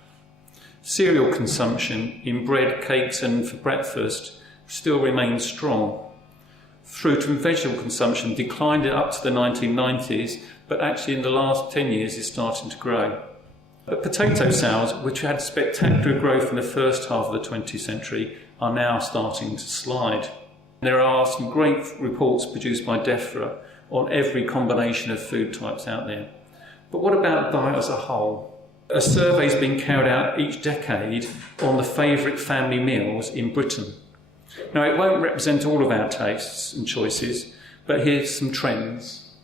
Cereal consumption in bread, cakes and for breakfast still remains strong. Fruit and vegetable consumption declined up to the 1990s, but actually in the last 10 years is starting to grow. But potato sales, which had spectacular growth in the first half of the 20th century, are now starting to slide. There are some great reports produced by DEFRA on every combination of food types out there. But what about diet as a whole? A survey has been carried out each decade on the favourite family meals in Britain. Now, it won't represent all of our tastes and choices, but here's some trends.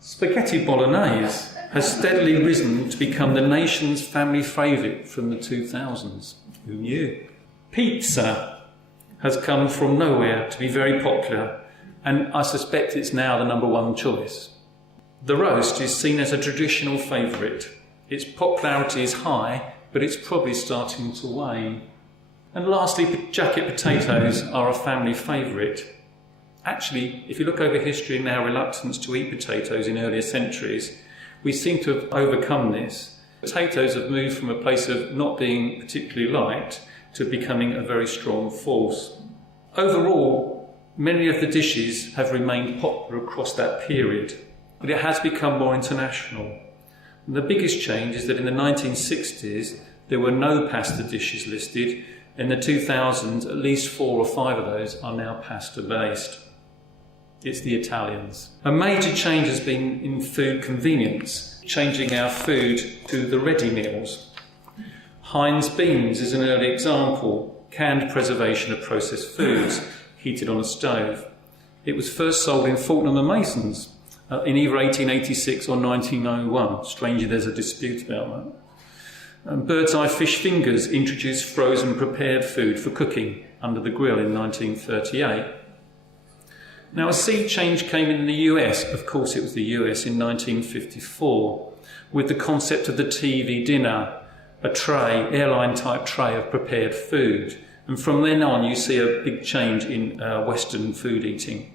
Spaghetti bolognese has steadily risen to become the nation's family favourite from the 2000s. Who knew? Pizza has come from nowhere to be very popular, and I suspect it's now the number one choice. The roast is seen as a traditional favourite. Its popularity is high, but it's probably starting to wane. And lastly, jacket potatoes are a family favourite. Actually, if you look over history and our reluctance to eat potatoes in earlier centuries, we seem to have overcome this. Potatoes have moved from a place of not being particularly liked to becoming a very strong force. Overall, many of the dishes have remained popular across that period, but it has become more international. And the biggest change is that in the 1960s, there were no pasta dishes listed. In the 2000s, at least 4 or 5 of those are now pasta-based. It's the Italians. A major change has been in food convenience, changing our food to the ready meals. Heinz beans is an early example, canned preservation of processed foods, heated on a stove. It was first sold in Fortnum and Mason's in either 1886 or 1901. Strangely, there's a dispute about that. Bird's eye fish fingers introduced frozen prepared food for cooking under the grill in 1938. Now, a sea change came in the US, of course it was the US, in 1954, with the concept of the TV dinner, a tray, airline-type tray of prepared food. And from then on, you see a big change in Western food eating.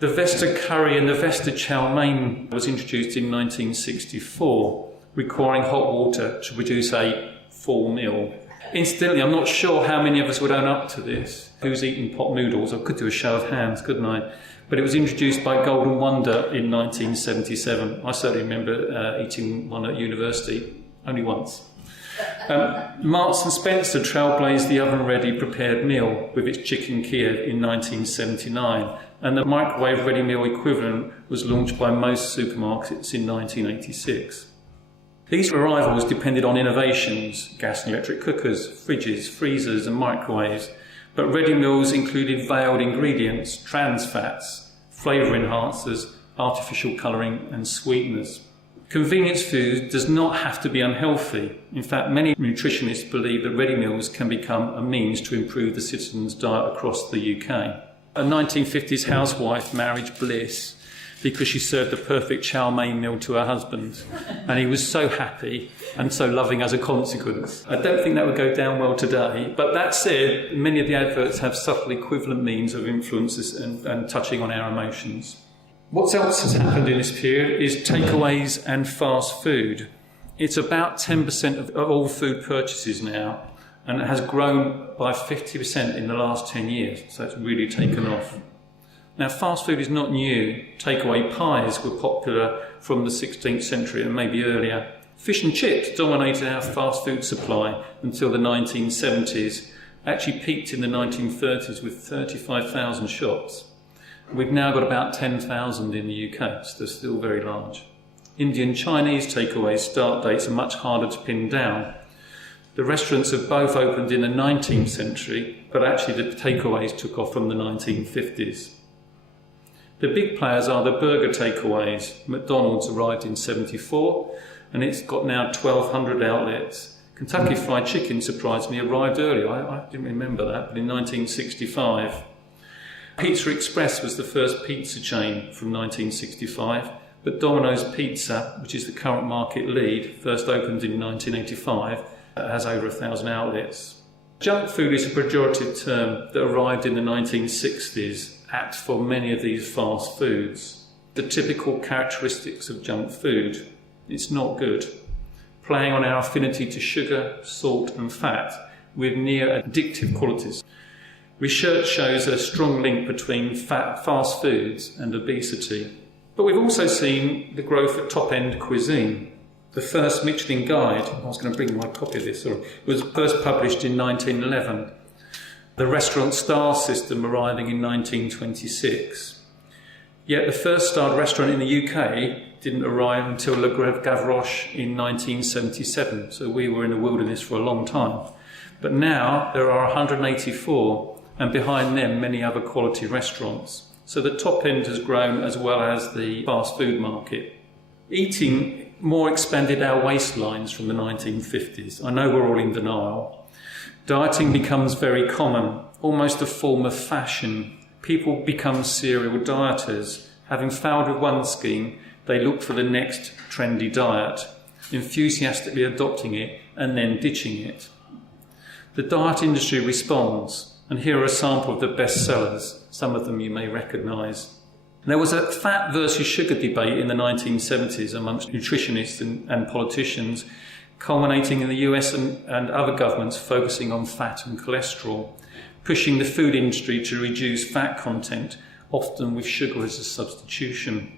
The Vesta curry and the Vesta chow mein was introduced in 1964, requiring hot water to produce a full meal. Incidentally, I'm not sure how many of us would own up to this. Who's eaten pot noodles? I could do a show of hands, couldn't I? But it was introduced by Golden Wonder in 1977. I certainly remember eating one at university, only once. Marks and Spencer trailblazed the oven-ready prepared meal with its chicken Kiev in 1979, and the microwave ready meal equivalent was launched by most supermarkets in 1986. These arrivals depended on innovations, gas and electric cookers, fridges, freezers and microwaves, but ready meals included veiled ingredients, trans fats, flavour enhancers, artificial colouring and sweeteners. Convenience food does not have to be unhealthy. In fact, many nutritionists believe that ready meals can become a means to improve the citizen's diet across the UK. A 1950s housewife married bliss because she served the perfect chow mein meal to her husband, and he was so happy and so loving as a consequence. I don't think that would go down well today, but that said, many of the adverts have subtle equivalent means of influences and touching on our emotions. What else has happened in this period is takeaways and fast food. It's about 10% of all food purchases now, and it has grown by 50% in the last 10 years, so it's really taken off. Now, fast food is not new. Takeaway pies were popular from the 16th century and maybe earlier. Fish and chips dominated our fast food supply until the 1970s, actually peaked in the 1930s with 35,000 shops. We've now got about 10,000 in the UK, so they're still very large. Indian Chinese takeaway start dates are much harder to pin down. The restaurants have both opened in the 19th century, but actually the takeaways took off from the 1950s. The big players are the burger takeaways. McDonald's arrived in 74 and it's got now 1,200 outlets. Kentucky Fried Chicken, surprised me, arrived early. I didn't remember that, but in 1965. Pizza Express was the first pizza chain from 1965, but Domino's Pizza, which is the current market lead, first opened in 1985, has over 1,000 outlets. Junk food is a pejorative term that arrived in the 1960s, apt for many of these fast foods. The typical characteristics of junk food: it's not good, playing on our affinity to sugar, salt and fat with near addictive qualities. Research shows a strong link between fast foods and obesity. But we've also seen the growth of top-end cuisine. The first Michelin guide, I was going to bring my copy of this, was first published in 1911. The restaurant star system arriving in 1926. Yet the first starred restaurant in the UK didn't arrive until Le Gavroche in 1977, so we were in the wilderness for a long time. But now there are 184, and behind them many other quality restaurants. So the top end has grown as well as the fast food market. Eating more expanded our waistlines from the 1950s. I know we're all in denial. Dieting becomes very common, almost a form of fashion. People become serial dieters. Having failed with one scheme, they look for the next trendy diet, enthusiastically adopting it and then ditching it. The diet industry responds, and here are a sample of the best sellers. Some of them you may recognise. There was a fat versus sugar debate in the 1970s amongst nutritionists and politicians, culminating in the US and other governments focusing on fat and cholesterol, pushing the food industry to reduce fat content, often with sugar as a substitution.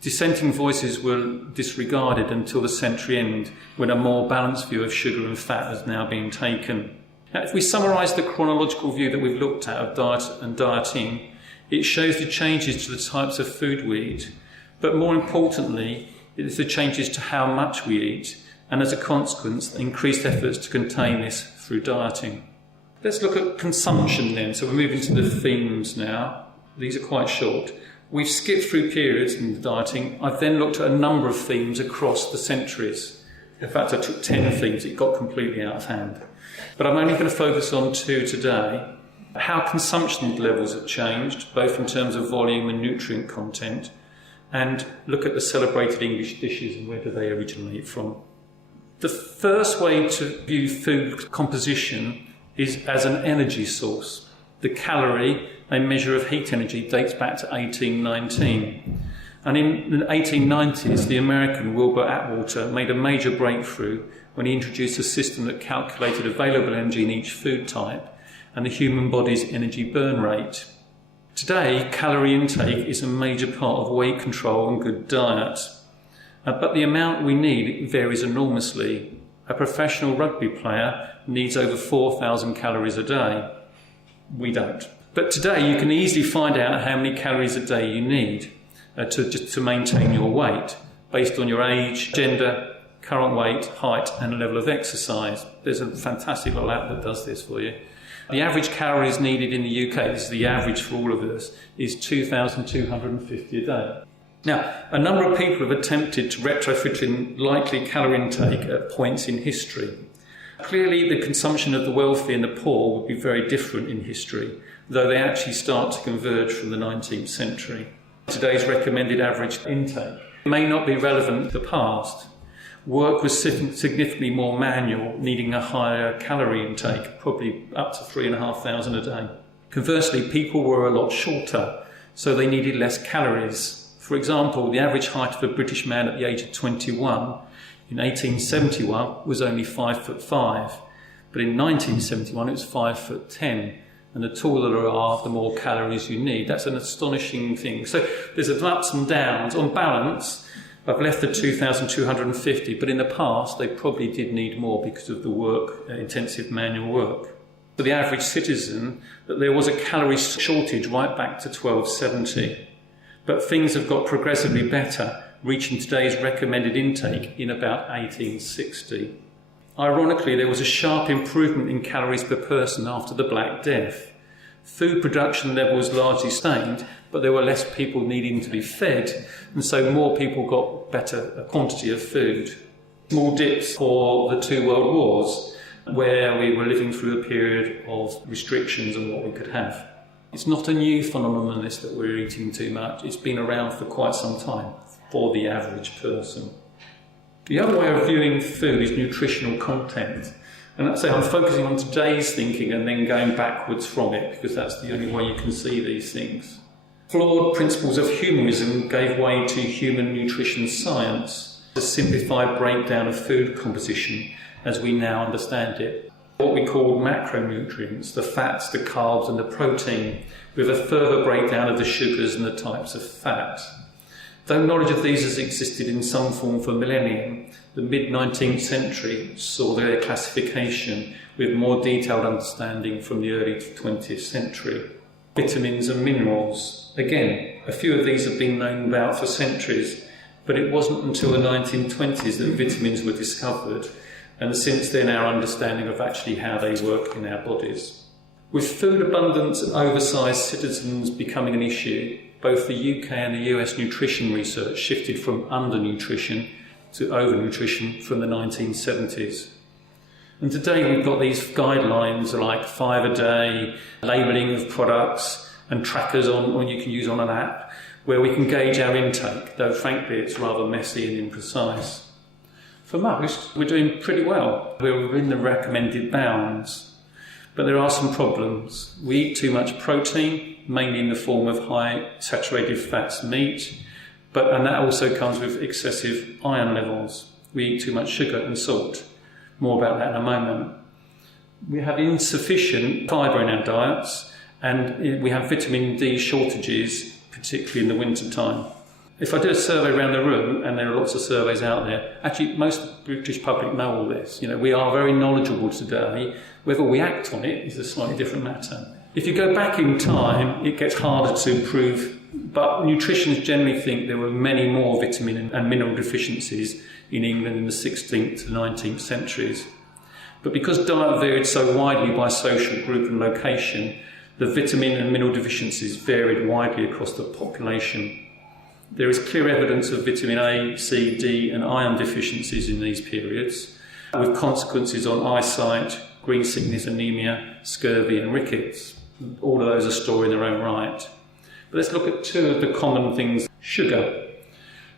Dissenting voices were disregarded until the century end, when a more balanced view of sugar and fat has now been taken. Now, if we summarise the chronological view that we've looked at of diet and dieting, it shows the changes to the types of food we eat, but more importantly, it is the changes to how much we eat, and as a consequence, increased efforts to contain this through dieting. Let's look at consumption then. So we're moving to the themes now. These are quite short. We've skipped through periods in the dieting. I've then looked at a number of themes across the centuries. In fact, I took 10 themes. It got completely out of hand. But I'm only going to focus on 2 today. How consumption levels have changed, both in terms of volume and nutrient content, and look at the celebrated English dishes and where do they originate from. The first way to view food composition is as an energy source. The calorie, a measure of heat energy, dates back to 1819. And in the 1890s, the American Wilbur Atwater made a major breakthrough when he introduced a system that calculated available energy in each food type and the human body's energy burn rate. Today, calorie intake is a major part of weight control and good diet. But the amount we need varies enormously. A professional rugby player needs over 4,000 calories a day. We don't. But today you can easily find out how many calories a day you need to maintain your weight based on your age, gender, current weight, height and level of exercise. There's a fantastic little app that does this for you. The average calories needed in the UK, this is the average for all of us, is 2,250 a day. Now, a number of people have attempted to retrofit in likely calorie intake at points in history. Clearly, the consumption of the wealthy and the poor would be very different in history, though they actually start to converge from the 19th century. Today's recommended average intake may not be relevant to the past. Work was significantly more manual, needing a higher calorie intake, probably up to 3,500 a day. Conversely, people were a lot shorter, so they needed less calories. For example, the average height of a British man at the age of 21 in 1871 was only 5'5", but in 1971 it was 5'10", and the taller you are, the more calories you need. That's an astonishing thing. So there's ups and downs. On balance, I've left the 2,250, but in the past they probably did need more because of the work, intensive manual work. For the average citizen, that there was a calorie shortage right back to 1270. But things have got progressively better, reaching today's recommended intake in about 1860. Ironically, there was a sharp improvement in calories per person after the Black Death. Food production levels largely stayed, but there were less people needing to be fed, and so more people got better quantity of food. Small dips for the 2 world wars, where we were living through a period of restrictions on what we could have. It's not a new phenomenon, this, that we're eating too much. It's been around for quite some time for the average person. The other way of viewing food is nutritional content. And that's I'm focusing on today's thinking and then going backwards from it, because that's the only way you can see these things. Flawed principles of humanism gave way to human nutrition science, a simplified breakdown of food composition as we now understand it. what we call macronutrients, the fats, the carbs and the protein, with a further breakdown of the sugars and the types of fat. Though knowledge of these has existed in some form for millennia, the mid-19th century saw their classification with more detailed understanding from the early 20th century. Vitamins and minerals. Again, a few of these have been known about for centuries, but it wasn't until the 1920s that vitamins were discovered, and since then our understanding of actually how they work in our bodies. With food abundance and oversized citizens becoming an issue, both the UK and the US nutrition research shifted from undernutrition to overnutrition from the 1970s. And today we've got these guidelines like 5 a day, labelling of products and trackers on you can use on an app where we can gauge our intake, though frankly it's rather messy and imprecise. For most, we're doing pretty well. We're within the recommended bounds. But there are some problems. We eat too much protein, mainly in the form of high saturated fats meat, and that also comes with excessive iron levels. We eat too much sugar and salt. More about that in a moment. We have insufficient fibre in our diets, and we have vitamin D shortages, particularly in the winter time. If I did a survey around the room, and there are lots of surveys out there, actually most of the British public know all this. We are very knowledgeable today. Whether we act on it is a slightly different matter. If you go back in time, it gets harder to prove, but nutritionists generally think there were many more vitamin and mineral deficiencies in England in the 16th to 19th centuries. But because diet varied so widely by social group and location, the vitamin and mineral deficiencies varied widely across the population. There is clear evidence of vitamin A, C, D and iron deficiencies in these periods, with consequences on eyesight, green sickness, anemia, scurvy and rickets. All of those are a story in their own right. But let's look at two of the common things. Sugar.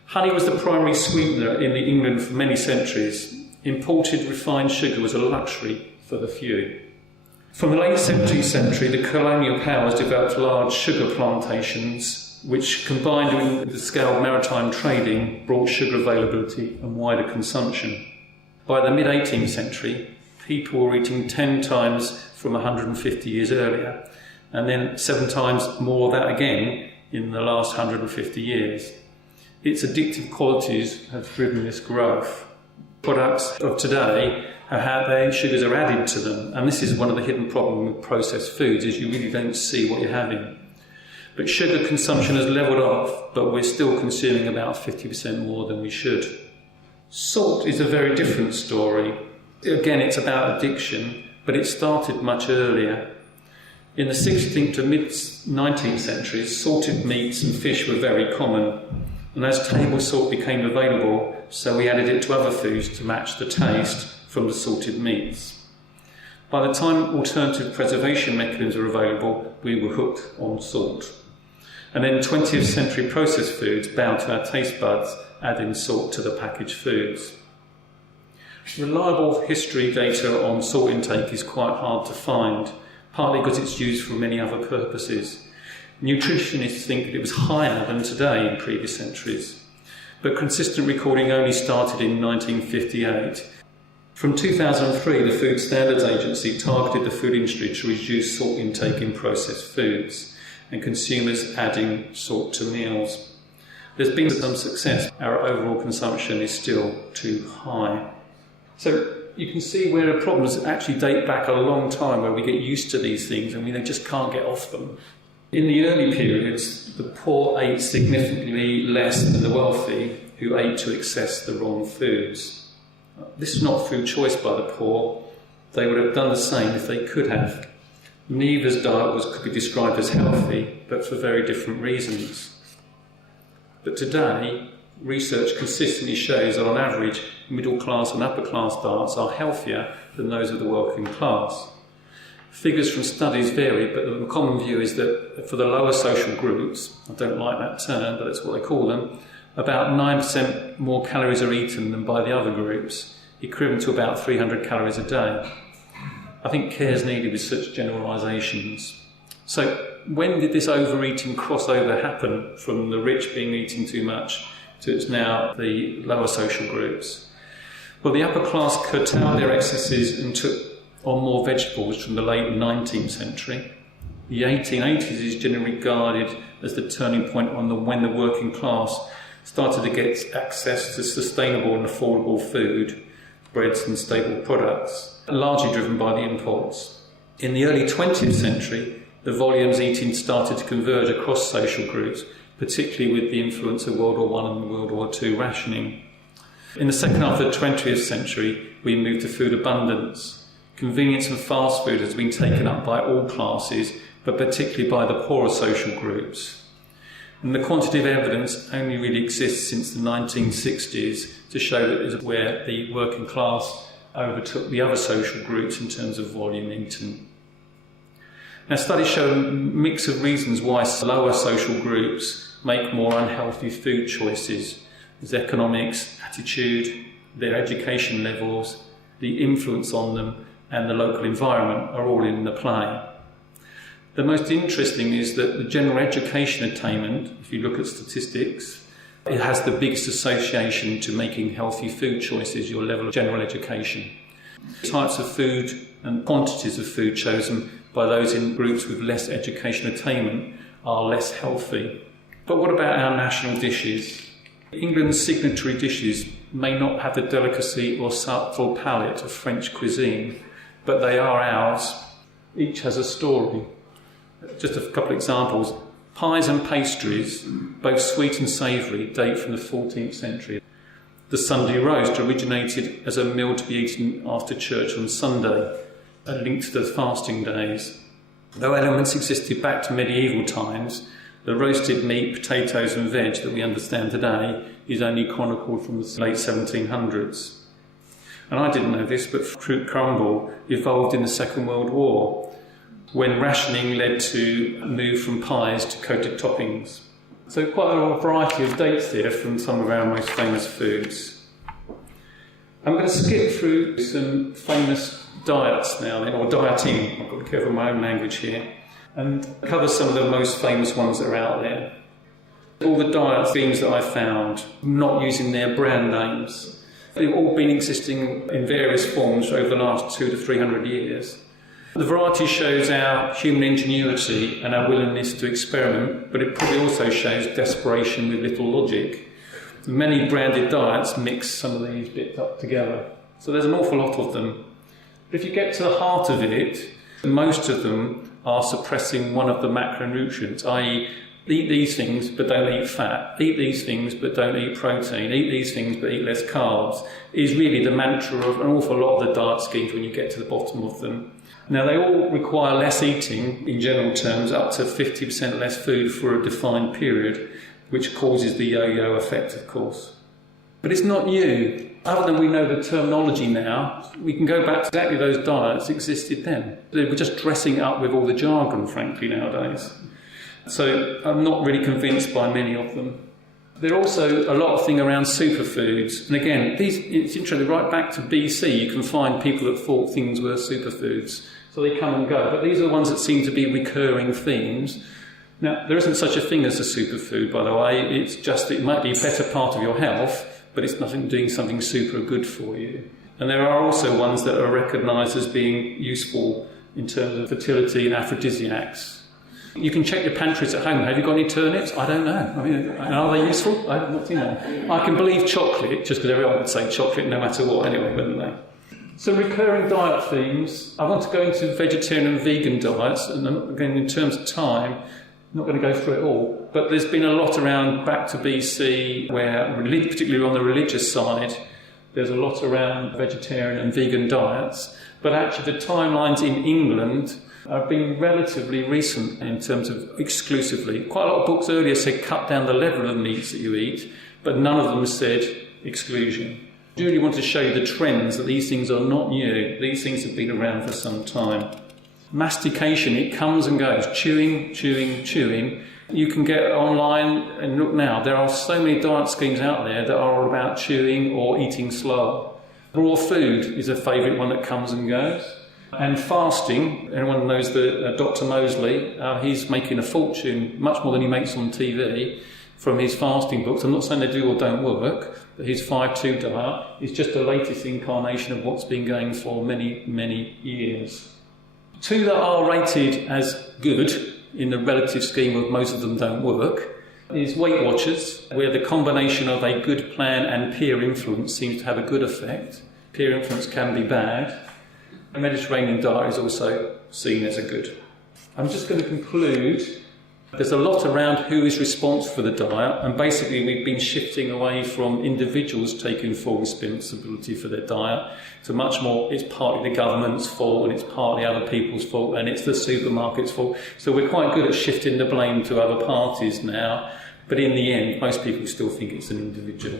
Honey was the primary sweetener in England for many centuries. Imported refined sugar was a luxury for the few. From the late 17th century, the colonial powers developed large sugar plantations, which combined with the scale of maritime trading brought sugar availability and wider consumption. By the mid-18th century, people were eating 10 times from 150 years earlier, and then 7 times more of that again in the last 150 years. Its addictive qualities have driven this growth. Products of today have had their sugars are added to them, and this is one of the hidden problems with processed foods, is you really don't see what you're having. But sugar consumption has levelled off, but we're still consuming about 50% more than we should. Salt is a very different story. Again, it's about addiction, but it started much earlier. In the 16th to mid-19th centuries, salted meats and fish were very common, and as table salt became available, so we added it to other foods to match the taste from the salted meats. By the time alternative preservation mechanisms were available, we were hooked on salt. And then 20th century processed foods bowed to our taste buds, adding salt to the packaged foods. Reliable history data on salt intake is quite hard to find, partly because it's used for many other purposes. Nutritionists think that it was higher than today in previous centuries, but consistent recording only started in 1958. From 2003, the Food Standards Agency targeted the food industry to reduce salt intake in processed foods and consumers adding salt to meals. There's been some success. Our overall consumption is still too high. So you can see where the problems actually date back a long time, where we get used to these things and we just can't get off them. In the early periods, the poor ate significantly less than the wealthy, who ate to excess the wrong foods. This is not through choice by the poor. They would have done the same if they could have. Neither's diet could be described as healthy, but for very different reasons. But today, research consistently shows that on average, middle class and upper class diets are healthier than those of the working class. Figures from studies vary, but the common view is that for the lower social groups, I don't like that term, but that's what they call them, about 9% more calories are eaten than by the other groups, equivalent to about 300 calories a day. I think care is needed with such generalisations. So when did this overeating crossover happen from the rich being eating too much to it's now the lower social groups? Well, the upper class curtailed their excesses and took on more vegetables from the late 19th century. The 1880s is generally regarded as the turning point when the working class started to get access to sustainable and affordable food, breads and staple products, largely driven by the imports. In the early 20th century, the volumes eating started to converge across social groups, particularly with the influence of World War I and World War II rationing. In the second half of the 20th century, we moved to food abundance. Convenience and fast food has been taken up by all classes, but particularly by the poorer social groups. And the quantitative evidence only really exists since the 1960s to show that it is where the working class overtook the other social groups in terms of volume eaten. Now, studies show a mix of reasons why lower social groups make more unhealthy food choices. There's economics, attitude, their education levels, the influence on them, and the local environment are all in the play. The most interesting is that the general education attainment, if you look at statistics, it has the biggest association to making healthy food choices, your level of general education. Types of food and quantities of food chosen by those in groups with less education attainment are less healthy. But what about our national dishes? England's signatory dishes may not have the delicacy or subtle palate of French cuisine, but they are ours. Each has a story. Just a couple of examples. Pies and pastries, both sweet and savoury, date from the 14th century. The Sunday roast originated as a meal to be eaten after church on Sunday, a link to the fasting days. Though elements existed back to medieval times, the roasted meat, potatoes and veg that we understand today is only chronicled from the late 1700s. And I didn't know this, but fruit crumble evolved in the Second World War, when rationing led to a move from pies to coated toppings. So quite a variety of dates there from some of our most famous foods. I'm going to skip through some famous diets now, or dieting, I've got to be careful with my own language here, and cover some of the most famous ones that are out there. All the diet schemes that I found, not using their brand names, they've all been existing in various forms over the last 200 to 300 years. The variety shows our human ingenuity and our willingness to experiment, but it probably also shows desperation with little logic. Many branded diets mix some of these bits up together. So there's an awful lot of them. But if you get to the heart of it, most of them are suppressing one of the macronutrients, i.e. eat these things but don't eat fat, eat these things but don't eat protein, eat these things but eat less carbs, is really the mantra of an awful lot of the diet schemes when you get to the bottom of them. Now, they all require less eating, in general terms, up to 50% less food for a defined period, which causes the yo-yo effect, of course. But it's not new. Other than we know the terminology now, we can go back to exactly those diets existed then. They were just dressing up with all the jargon, frankly, nowadays. So I'm not really convinced by many of them. There are also a lot of things around superfoods. And again, it's interesting, right back to BC, you can find people that thought things were superfoods. So they come and go. But these are the ones that seem to be recurring themes. Now, there isn't such a thing as a superfood, by the way. It's just, it might be a better part of your health, but it's nothing doing something super good for you. And there are also ones that are recognised as being useful in terms of fertility and aphrodisiacs. You can check your pantries at home. Have you got any turnips? I don't know. I mean, are they useful? I have not seen them. I can believe chocolate, just because everyone would say chocolate no matter what anyway, wouldn't they? So recurring diet themes. I want to go into vegetarian and vegan diets, and again, in terms of time, I'm not going to go through it all, but there's been a lot around back to BC where, particularly on the religious side, there's a lot around vegetarian and vegan diets, but actually the timelines in England have been relatively recent in terms of exclusively. Quite a lot of books earlier said cut down the level of meats that you eat, but none of them said exclusion. I do really want to show you the trends, that these things are not new. These things have been around for some time. Mastication, it comes and goes. Chewing, chewing, chewing. You can get online and look now. There are so many diet schemes out there that are all about chewing or eating slow. Raw food is a favourite one that comes and goes. And fasting, anyone knows Dr. Mosley, he's making a fortune, much more than he makes on TV, from his fasting books. I'm not saying they do or don't work, but his 5-2 diet is just the latest incarnation of what's been going for many, many years. Two that are rated as good in the relative scheme of most of them don't work is Weight Watchers, where the combination of a good plan and peer influence seems to have a good effect. Peer influence can be bad. The Mediterranean diet is also seen as a good. I'm just going to conclude. There's a lot around who is responsible for the diet, and basically we've been shifting away from individuals taking full responsibility for their diet to much more it's partly the government's fault and it's partly other people's fault and it's the supermarket's fault. So we're quite good at shifting the blame to other parties now, but in the end most people still think it's an individual.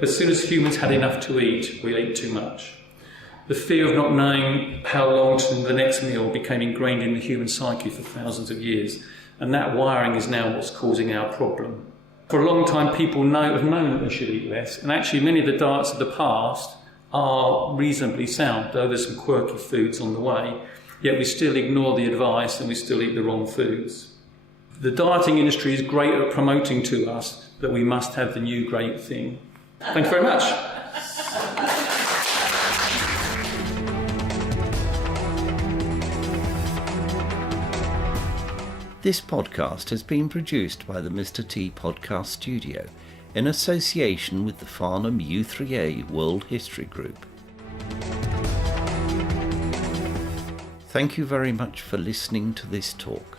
As soon as humans had enough to eat, we ate too much. The fear of not knowing how long to the next meal became ingrained in the human psyche for thousands of years. And that wiring is now what's causing our problem. For a long time, people have known that they should eat less, and actually many of the diets of the past are reasonably sound, though there's some quirky foods on the way, yet we still ignore the advice and we still eat the wrong foods. The dieting industry is great at promoting to us that we must have the new great thing. Thank you very much. This podcast has been produced by the Mr. T Podcast Studio in association with the Farnham U3A World History Group. Thank you very much for listening to this talk.